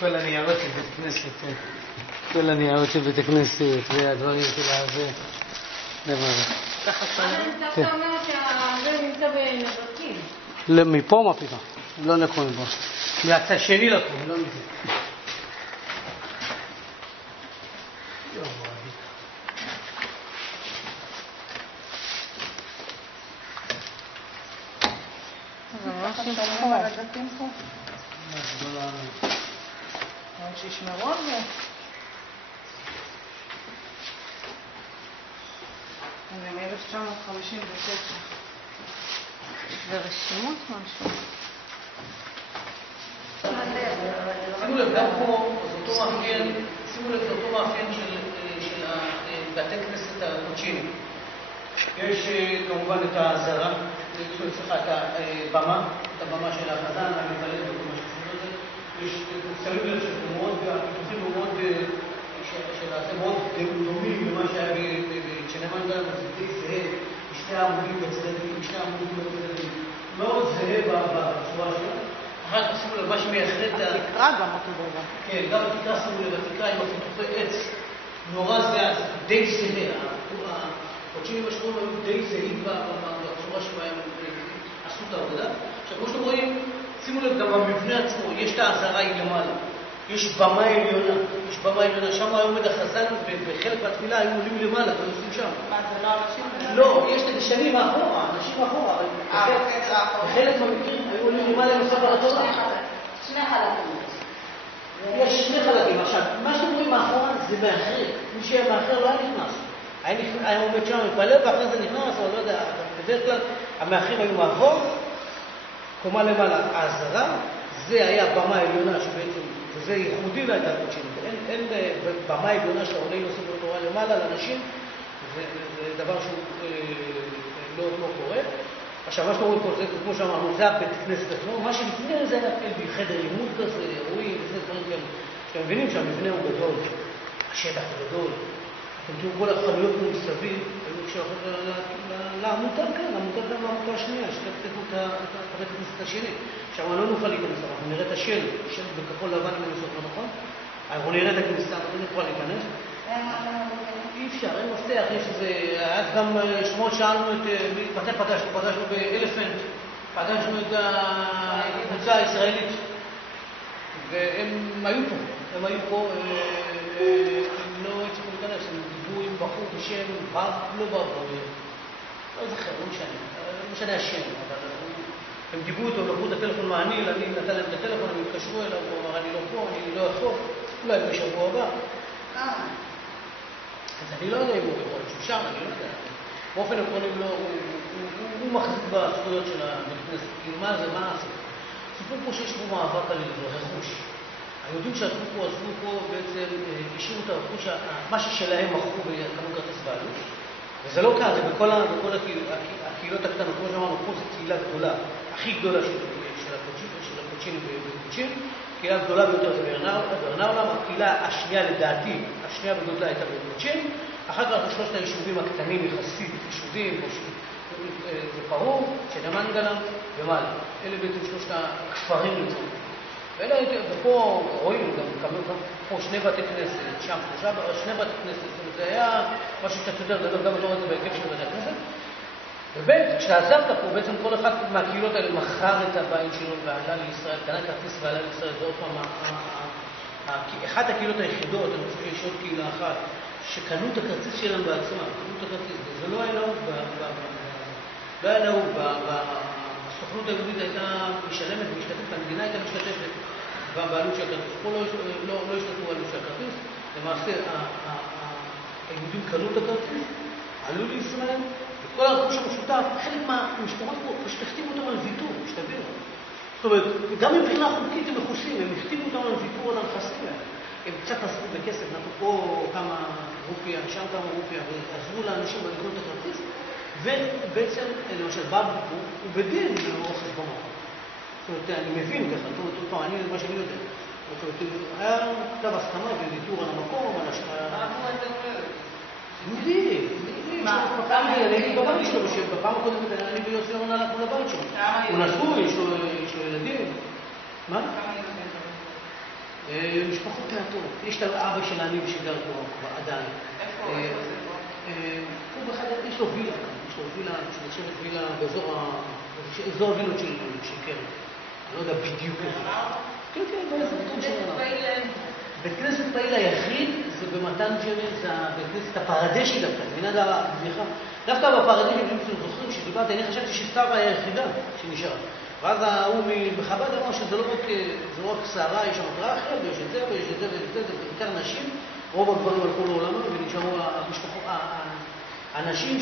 כל הניירות של בית כנסת, כל הניירות של בית הכנסת והדברים שלה, זה דבר. אתה אומר שזה נמצא בנזרקים. מפה מה פתאום? לא לקחו מפה. מהצד שני לקחו, לא מזה. שישמרו על זה. זה מ-1956. זה רשימות משהו. שימו לב, גם פה, זה אותו מאפיין של בתי כנסת הקודשים. יש כמובן את העזרה, יש לו אצלך את הבמה של החזן, המתעלת וכל מה שקשור לזה. יש שמים לב הפיתוחים מאוד דומים למה שהיה בצ'נמנגלם, זה די זהה, בשני העמודים בצדדים, מאוד זהה בצורה שלה. אחר כך שימו לב, מה שמייחד את התקרה גם אותו דבר. כן, גם התקרה שימו לב, התקרה עם הפיתוחי עץ, נורא זהה, די זהה. הקודשים השחורים היו די זהים בצורה שבה הם עשו את העבודה. עכשיו, כמו שאתם רואים, שימו לב, גם במבנה עצמו, יש את העזרה היא למעלה. יש במה עליונה, שם עומד החזן, ובחלק מהתפילה היו עולים למעלה, אתם עושים שם. מה, זה לא אנשים? לא, יש את השנים האחורה, אנשים האחורה. בחלק מהמקרים היו עולים למעלה עם ספר התורה. שני חלקים. יש שני חלקים. עכשיו, מה שאתם רואים מאחורה זה מאחר. מי שהיה מאחר לא היה נכנס. היה עומד שם מתפלל, ואחרי זה נכנס, אבל לא יודע, בדרך כלל המאחרים היו מאחור, קומה למעלה. העזרה, זה היה במה עליונה שבעצם, וזה ייחודי להייתה הקודשים. אין במה עליונה שאתה עולה לספר התורה למעלה לאנשים, זה דבר שהוא לא קורה. עכשיו, מה שאתה רואים פה, זה כמו שאמרנו, זה הבית כנסת עצמו, מה שלפני זה היה חדר לימוד כזה, אירועים, וזה דברים כאלה. אתם מבינים שהמבנה הוא גדול, השטח הוא גדול, אתם תראו כל החנויות מסביב, לעמותה כאן, לעמותה גם לעמותה השנייה, שתתקפו את הבית הכנסת השני. עכשיו, לא נוכל להיכנס, אנחנו נראה את השלט בכחול לבן אם אני זוכר נכון, אנחנו נראה את הכניסה, אנחנו נוכל להיכנס. אי אפשר, אין מפתח, יש איזה, אז גם שמות שאלנו את, מתי פגשנו באלפנט, פגשנו את הקבוצה הישראלית, והם היו פה, הם לא הצליחו להיכנס, הם דיברו עם בחור בשם בר, לא זוכר, לא משנה השם, אבל הם דיברו איתו, לקחו את הטלפון מעני, אני נתן להם את הטלפון, הם התקשרו אליו, הוא אמר, אני לא פה, אני לא יכול, אולי בשבוע הבא. אז אני לא יודע אם הוא יכול להיות שם, אני לא יודע. באופן עקרוני הוא מחזיק בזכויות של הבית כנסת, כאילו מה זה, מה נעשה? סיפור פה שיש פה מאבק על רכוש. היהודים שעזבו פה בעצם השאירו את הרכוש, מה ששלהם מכרו וכמו כרטיס בעלות. וזה לא קל, זה בכל הקהילות הקטנות, כמו שאמרנו, פה זו קהילה גדולה, הכי גדולה של הקודשים ובקודשים. הקהילה הגדולה ביותר זה ברנאולם, הקהילה השנייה לדעתי, השנייה בגודלה הייתה בקודשים. אחר כך שלושת היישובים הקטנים יחסית, יישובים, ופרור, שנמנגלם ומעלה. אלה בעצם שלושת הכפרים לצורך. ופה רואים גם פה שני בתי כנסת, שם שני בתי כנסת, זה היה משהו קצת יותר גדול, גם לא ראיתי בהיקף של בתי כנסת. ובית, כשעזבת פה, בעצם כל אחד מהקהילות האלה מכר את הבית שלו ועלה לישראל, קנה כרטיס ועלה לישראל, זה עוד פעם, אחת הקהילות היחידות, אני חושב שיש עוד קהילה אחת, שקנו את הכרטיס שלהם בעצמם, קנו את הכרטיס, זה לא היה נהוג, הסוכנות היהודית הייתה משלמת ומשתתפת, המדינה הייתה משתתפת בבעלות של הכרטיס, פה לא השתתפו בעלות של הכרטיס, למעשה היהודים קנו את הכרטיס, עלו לישראל, וכל הרכוש המשותף, חלק מהמשפחות פה פשוט החתימו אותם על ויתור, שתבינו. זאת אומרת, גם מבחינה חוקית הם מכוסים, הם החתימו אותם על ויתור על הנכסים האלה. הם קצת עזרו בכסף, נתנו פה כמה רופיה, שם כמה רופיה, ועזרו לאנשים לקנות את הכרטיס, ובעצם, למשל, בבקו, הוא בדין לאורך חשבון אחר. זאת אומרת, אני מבין ככה, זאת אומרת, אני, מה שאני יודע. זאת אומרת, היה כתב הסכמה וויתור על המקום, על השקעה. יהודי, בפעם הקודמת אני ויוסי ירון הלכנו לבית שלו. הוא נשוי, יש לו ילדים. מה? משפחות תיאטרון. יש את האבא של אני שגר פה עדיין. יש לו וילה כאן, יש לו וילה, שנחשבת וילה באזור הווילות של קרן. אני לא יודע בדיוק איפה. כן, בית כנסת פעיל היחיד זה במתן ג'מל, זה הבית כנסת הפרדשי דווקא, מנהד הבדיחה. דווקא בפרדשי, אם אתם זוכרים שדיברתי, אני חשבתי שסתיו היה היחידה שנשארה. ואז ההוא בחב"ד אמר שזה לא רק שערה, יש שם רחל, ויש את זה, ויש את זה, ויש את זה, זה בעיקר נשים, רוב הגברים הלכו לעולמה, ונשארו המשפחות, האנשים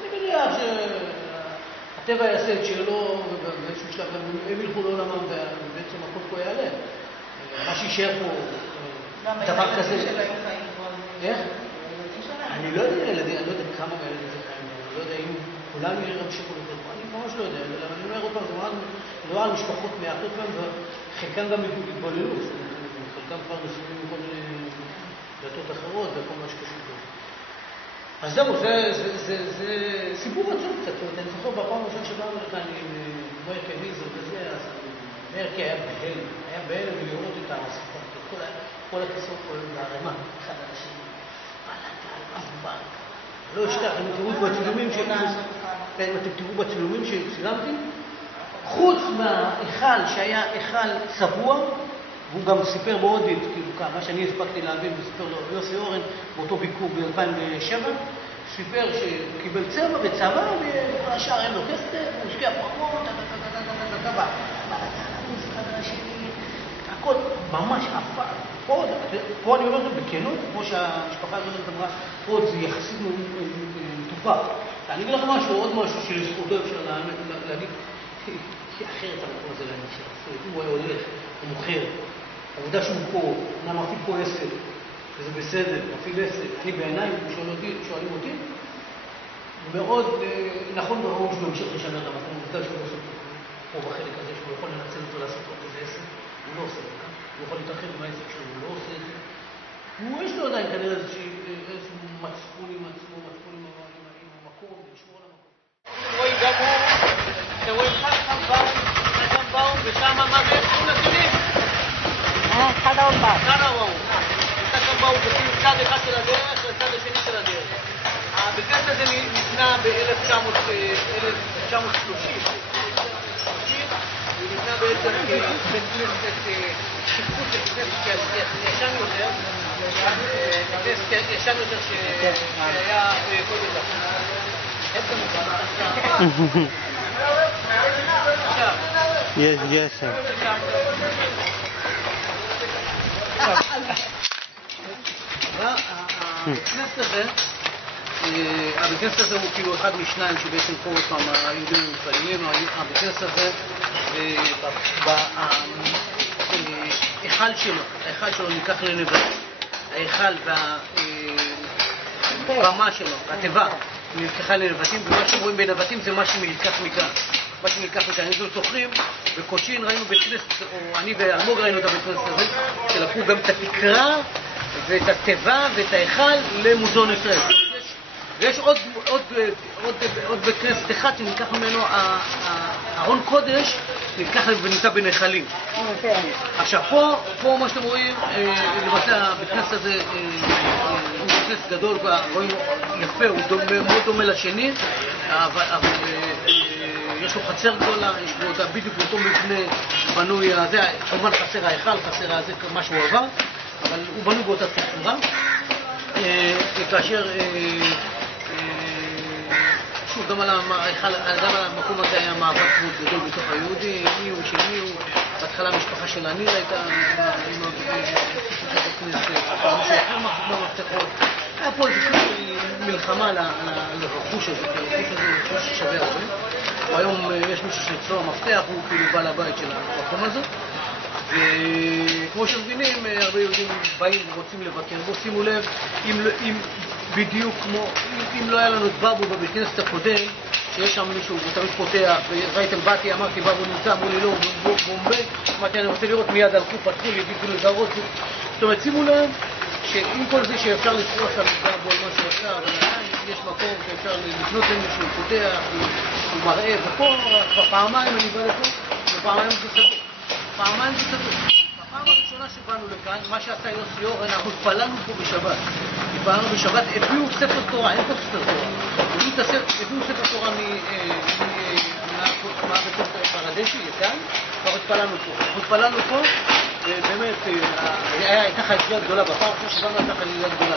אני מניח שהטבע יעשה את שלו, ובאיזשהו שלב הם ילכו לעולמה, ובעצם הכל פה יעלה. מה שישאר פה, דבר כזה. איך? אני לא יודע ילדים, אני לא יודע כמה ילדים זה חיים, אני לא יודע אם כולם ימשיכו לחיות פה, אני ממש לא יודע, אבל אני אומר עוד פעם, זה לא על משפחות מעטות להם, וחלקם גם התבוללו, חלקם כבר נשואים מכל מיני דתות אחרות, וכל מה שקשור פה. אז זהו, זה סיפור עצוב קצת, אני זוכר בפעם הראשונה שבאנו לכאן עם מויר קמיזר וזה, אז מרקי היה בהלם ולראות את הספר, כל הכיסאות, כל הרמה, אחד האנשים, לא אשכח, אם אתם תראו בצילומים שצילמתי, חוץ מהאיכל שהיה איכל צבוע, והוא גם סיפר בעודית, כאילו מה שאני הספקתי להבין, הוא סיפר לו יוסי אורן באותו ביקור ב-2007, סיפר שקיבל צבע וצבע, והשאר אין לו כסף, הוא השקיע פה המון, הכל ממש עפה. פה אני אומר לכם בכנות, כמו שהמשפחה הזאת אמרה, פה זה יחסית מטופח. אני אגיד לך משהו, עוד משהו שלזכותו אפשר להגיד, כי אחרת המקום הזה להגיד, אם הוא היה הולך, הוא מוכר, העובדה שהוא פה, הוא מפעיל פה עסק, וזה בסדר, מפעיל עסק, אני בעיניים, שואלים אותי, מאוד נכון וראוי שהוא ימשיך לשמר את המקום, העובדה שהוא עושה פה בחלק הזה, שהוא יכול לנצל אותו לעשות עוד איזה עסק, הוא לא עושה את זה. הוא יכול להתרחב עם העסק שלו, הוא לא עושה את זה. יש לו עדיין כנראה איזשהו מצפון עם עצמו, מצפון עם המקום, לשמור על המקום. רואים גם הוא, אתם רואים כאן באו, ושם מה זה? שום נתונים. חד האומבר. כאן האומבר. כאן באו בפיל צד אחד של הדרך לצד השני של הדרך. הבית כנסת הזה נבנה ב-1930. הוא נבנה בעצם כבית כנסת שיפוט לכנסת ישן יותר. ישן יותר שהיה קודם לכן. יש גשם. הבית כנסת הזה הוא כאילו אחד משניים שבעצם פה פעם היהודים המפעלים. הבית כנסת הזה ההיכל שלו ניקח לנבט. ההיכל והבמה שלו, התיבה, נלקחה לנבטים, ומה שרואים בנבטים זה מה שנלקח מכאן. מה שנלקח מכאן. אם אתם זוכרים, בקוצ'ין ראינו בית כנסת, או אני ואלמוג ראינו את הבית כנסת הזה, שלקחו גם את התקרה ואת התיבה ואת ההיכל למוזיאון ישראל. ויש עוד בית כנסת אחד שנלקח ממנו, ארון קודש, נלקח ונמצא בנחלים. עכשיו, פה מה שאתם רואים, למעשה הבית כנסת הזה הוא בית כנסת גדול, רואים יפה, הוא מאוד דומה לשני, אבל יש לו חצר גדולה, יש לו אותה בדיוק באותו מבנה בנוי, כמובן חסר ההיכל, חסר הזה, מה שהוא עבר, אבל הוא בנוי באותה צורה. כאשר שוב, גם על המקום הזה היה מאבק מאוד גדול בתוך היהודי, מי הוא, של מי הוא. בהתחלה המשפחה של הניר הייתה עם הכנסת, מישהו אחר במפתחות. היה פה איזו מלחמה על הרכוש הזה, כי הרכוש הזה הוא רכוש ששווה הרבה. והיום יש מישהו שאצלו המפתח, הוא כאילו בעל הבית של המקום הזה. וכמו שמבינים, הרבה יהודים באים ורוצים לבקר בו. שימו לב, בדיוק כמו, אם לא היה לנו את בבו בבית כנסת הקודם, שיש שם מישהו, הוא תמיד פותח, וראיתם, באתי, אמרתי, בבו נמצא, אמרו לי לא, בומבי, אמרתי, אני רוצה לראות מיד הלכו, פתחו לי, כאילו לזרות. זאת אומרת, שימו לב, שעם כל זה שאפשר לפרוס על בבו, על מה שאפשר, אבל יש מקום שאפשר לפנות למישהו, הוא פותח, הוא מראה, ופה, פעמיים אני בא לפה, ופעמיים זה סגור. פעמיים זה סגור. בפעם הראשונה שבאנו לכאן, מה שעשה יוסי אורן, אנחנו התפללנו פה בשבת. התפללנו בשבת, הביאו ספר תורה, אין פה ספר תורה. הביאו ספר תורה מהבית פרדשי, לכאן, כבר התפללנו פה. אנחנו התפללנו פה, ובאמת, הייתה חגיגה גדולה בפעם, אחרי שבאנו הייתה חגיגה גדולה.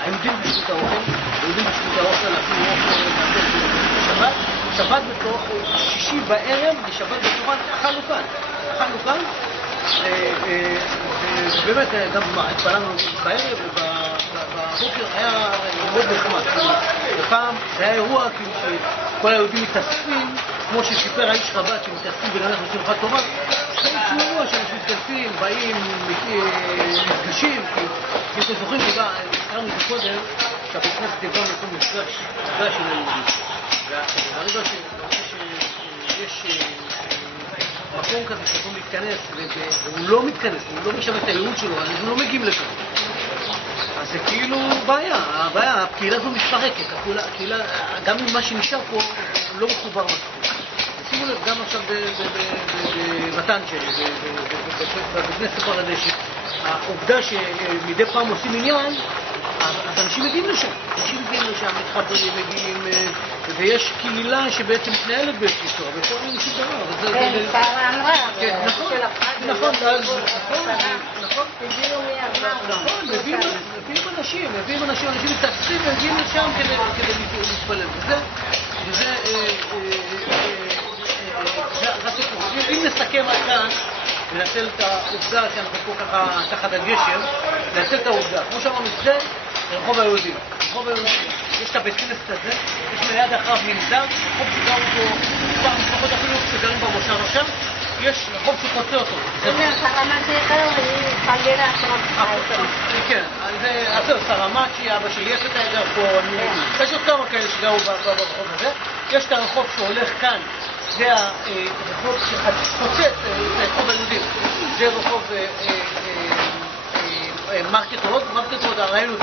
היהודים בשביל את האוכל, היהודים בשביל את האוכל, אפילו שבת, שבת בתוך שישי בערב, לשבת בצורה, אכלנו כאן, ובאמת גם התפללנו בערב ובבוקר היה מאוד נחמד. ופעם זה היה אירוע כאילו שכל היהודים מתאספים, כמו שסיפר האיש חב"ד שמתאספים ולהלך בשמחת תורה. זה אירוע שאנשים מתאספים, באים, מפגשים, כי אתם זוכרים שהזכרנו את זה קודם, שהבית כנסת הבא מקום מפגש של היהודים. והרגע שיש מקום כזה שיכול להתכנס, והוא לא מתכנס, הוא לא משמש את הייעוד שלו, אנחנו לא מגיעים לשם. אז זה כאילו בעיה, הקהילה הזו מתפרקת, הקהילה, גם עם מה שנשאר פה, הוא לא מחובר מספיק. שימו לב, גם עכשיו במתן שלי, בבית כנסת פרדשי, העובדה שמדי פעם עושים עניין, אז אנשים מגיעים לשם, מתחברים, מגיעים, ויש קהילה שבעצם מתנהלת באיזושהי צורה, ופה אין שום דבר. כן, שרה אמרה, נכון, מביאים אנשים מתאספים ומגיעים לשם כדי להתפלל. וזה הסיפור. אם נסכם עד כאן, ננצל את העובדה שאנחנו פה ככה תחת הגשם, ננצל את העובדה. כמו שאמרנו, זה רחוב היהודים. יש את הבית כנסת הזה, יש ליד אחריו מנזר, רחוב שגרו פה, מספר משפחות אפילו שגרים במושב עכשיו, יש רחוב שחוצה אותו. זה סרמצ'י אחר, היא חגרה עכשיו. כן, זה סרמצ'י, אבא שלי, יש את הגר פה, יש עוד כמה כאלה שגרו ברחוב הזה, יש את הרחוב שהולך כאן, זה הרחוב שחוצה את רחוב היהודים. זה רחוב מרקט רוד, ראינו את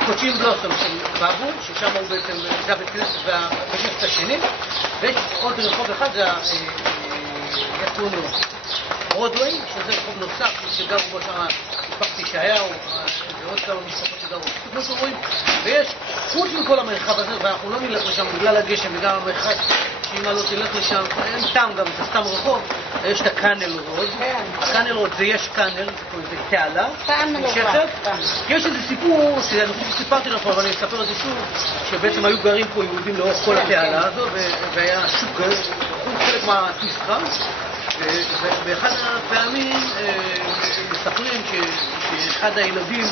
הקוצ'ין בלוסום של באבו, ששם הוא בעצם, זה הבית כנסת והבית השני, ויש עוד רחוב אחד, זה איך קוראים לו? ברודווי, שזה רחוב נוסף, שגרו בו שם משפחת ישעיהו, ועוד כמה משפחות שגרו. כמו שרואים, ויש חוץ מכל המרחב הזה, ואנחנו לא נלך לשם בגלל הגשם, בגלל המרחק, שאם לא תלך לשם, אין טעם גם, זה סתם רחוב, יש את הקאנל רוד. הקאנל רוד זה יש קאנל, זה תעלה, נמשכת. יש איזה סיפור, שאני חושב שסיפרתי לך, אבל אני אספר את זה שוב, שבעצם היו גרים פה יהודים לאורך כל התעלה הזו, והיה שוק, חלק מהמסחר. ובאחד הפעמים מספרים שאחד הילדים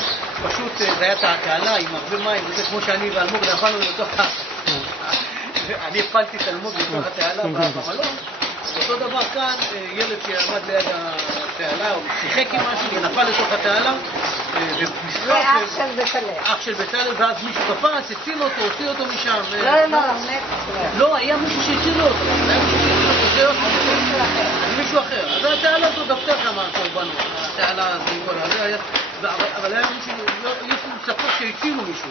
פשוט, זה היה תעלה עם הרבה מים, וזה כמו שאני ואלמוג נפלנו לתוך אני הפלתי את אלמוג לתוך התעלה במלון. אותו דבר כאן, ילד שעמד ליד התעלה, הוא שיחק עם משהו, נפל לתוך התעלה, זה אח של בצלאל. ואז מישהו קפץ, הציל אותו, הוציא אותו משם. לא, היה מישהו שהציל אותו, אז מישהו אחר. אז התעלה הזו דווקא כמה קורבנות, התעלה הזו, אבל היה מישהו, יש ספק שהצילו מישהו,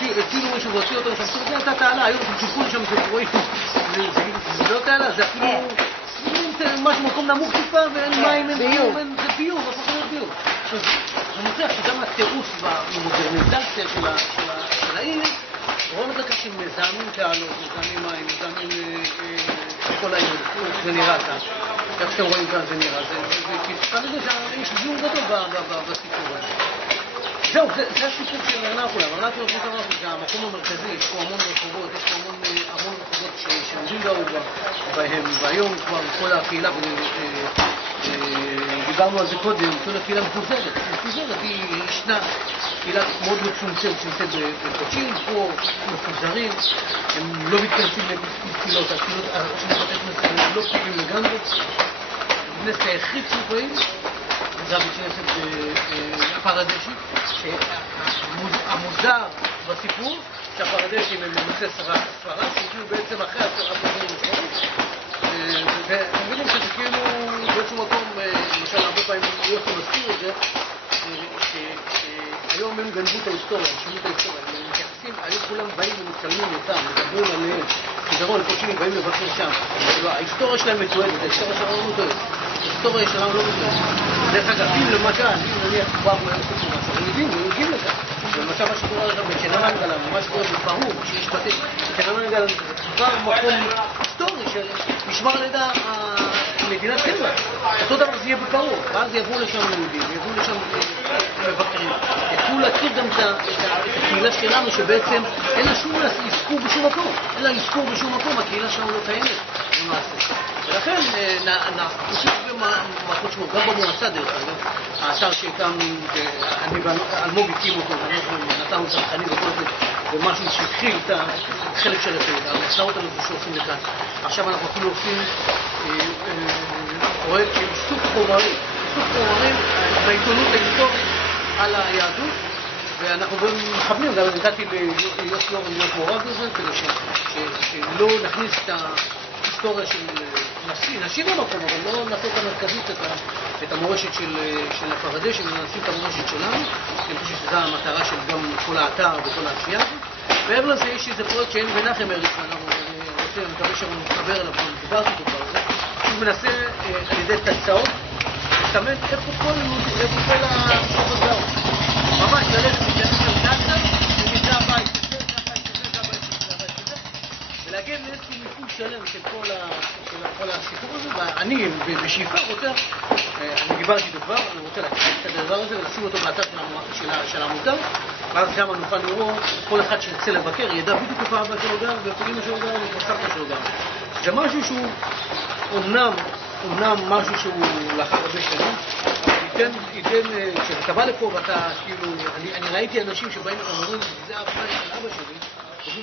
הצילו מישהו והוציא אותו לשם, זה הייתה תעלה, היו ששופו לשם שפרועים, זה לא תעלה, זה אפילו משהו מקום נמוך טיפה ואין מים, זה ביוב, הפך להיות ביוב. אני מוכיח שגם הטירוס במודרניזציה של העיר, רואים את כך שמזהמים תעלות, מזהמים מים, מזהמים כל העיר, זה נראה כאן. איך שאתם רואים כאן זה נראה, כנראה שיש זיהום גדול בסיפור הזה. זהו, זה הסיפור של ארנקולה, אבל ארנקולה זה המקום המרכזי, יש פה המון רחובות, יש פה המון רחובות שיהודים גרו בהם, והיום כבר כל הקהילה, דיברנו על זה קודם, כל הקהילה מפוזרת, היא ישנה קהילה מאוד מצומצמת שנמצאת בקוצ'ין, פה מפוזרים, הם לא מתכנסים לתפילות, התפילות של בתי כנסת הם לא פתוחים לגמרי, כנסת היחיד שרואים, זה בית כנסת הפרדשי, שהמוזר בסיפור, שהפרדשים הם ממוצא ספרד, שהגיעו בעצם אחרי הספרים המשמעות, ואתם מבינים שזה כאילו באיזשהו מקום, למשל הרבה פעמים יוסי מזכיר את זה, שהיום הם גנבו את ההיסטוריה, הם שמעו את ההיסטוריה, הם מתייחסים, היו כולם באים ומצלמים אותם, מדברים עליהם, חזרון לקוצ'ין, באים לבקר שם, ההיסטוריה שלהם מתועדת, ההיסטוריה שלהם לא מתועדת, ההיסטוריה שלהם לא מתועדת. דרך אגב, אם למשל, אם נניח כבר הם יודעים לכך, למשל מה שקורה עכשיו בצ'נמנגלה, מה שקורה בפרו, שיש בתי, בצ'נמנגלה זה כבר מקום היסטורי שנשמר על ידי מדינת קנדה. אותו דבר זה יהיה בפרו, ואז יבואו לשם יהודים, יבואו לשם מבקרים, יתחילו להכיר גם את הקהילה שלנו שבעצם אין לה שום עסקור בשום מקום, אין לה עסקור בשום מקום, הקהילה שלנו לא קיימת למעשה. ולכן נעשו במערכות שמות, גם במועצה דרך אגב, האתר שהקמנו, אני ואלמוג הקים אותו, נתנו את התכנים וכל זה, ומשהו שהתחיל את החלק של הקהילה, המסעות האלה שעושים לכאן. עכשיו אנחנו אפילו עושים פרויקט של איסוף חומרים בעיתונות ההיסטורית על היהדות, ואנחנו מכוונים, גם נתתי ליוסי אורן להיות מעורב בזה, כדי שלא נכניס את ההיסטוריה של נשים במקום, אבל לא נעשות המרכזית את המורשת של הפרדש, נשים את המורשת שלנו, אני חושב שזו המטרה של גם כל האתר וכל העשייה הזאת. מעבר לזה יש איזה פרויקט שאין מנחם אריך, אני מקווה שאני מתחבר אליו, אני דיברתי אותו כבר, הוא מנסה על ידי תצאות, לסמן איפה כל המשפחות גרו. ממש ללכת להיכנס של נאצה, וזה הבית הזה, זה הבית הזה, ולהגיע לאיזשהו מיפוי שלם של כל הסיפור הזה, ואני בשאיפה רוצה, אני דיברתי דבר, אני רוצה לקחת את הדבר הזה ולשים אותו באתר של העמותה, ואז שם נוכל לראות, כל אחד שירצה לבקר ידע בדיוק איפה אבא שלו גר, ואיפה אמא שלו גר, ואיפה סבתא שלו גר. זה משהו שהוא אומנם משהו שהוא לאחר הרבה שנים, ייתן, כשאתה בא לפה ואתה כאילו, אני ראיתי אנשים שבאים ואומרים, זה הבית של אבא שלי,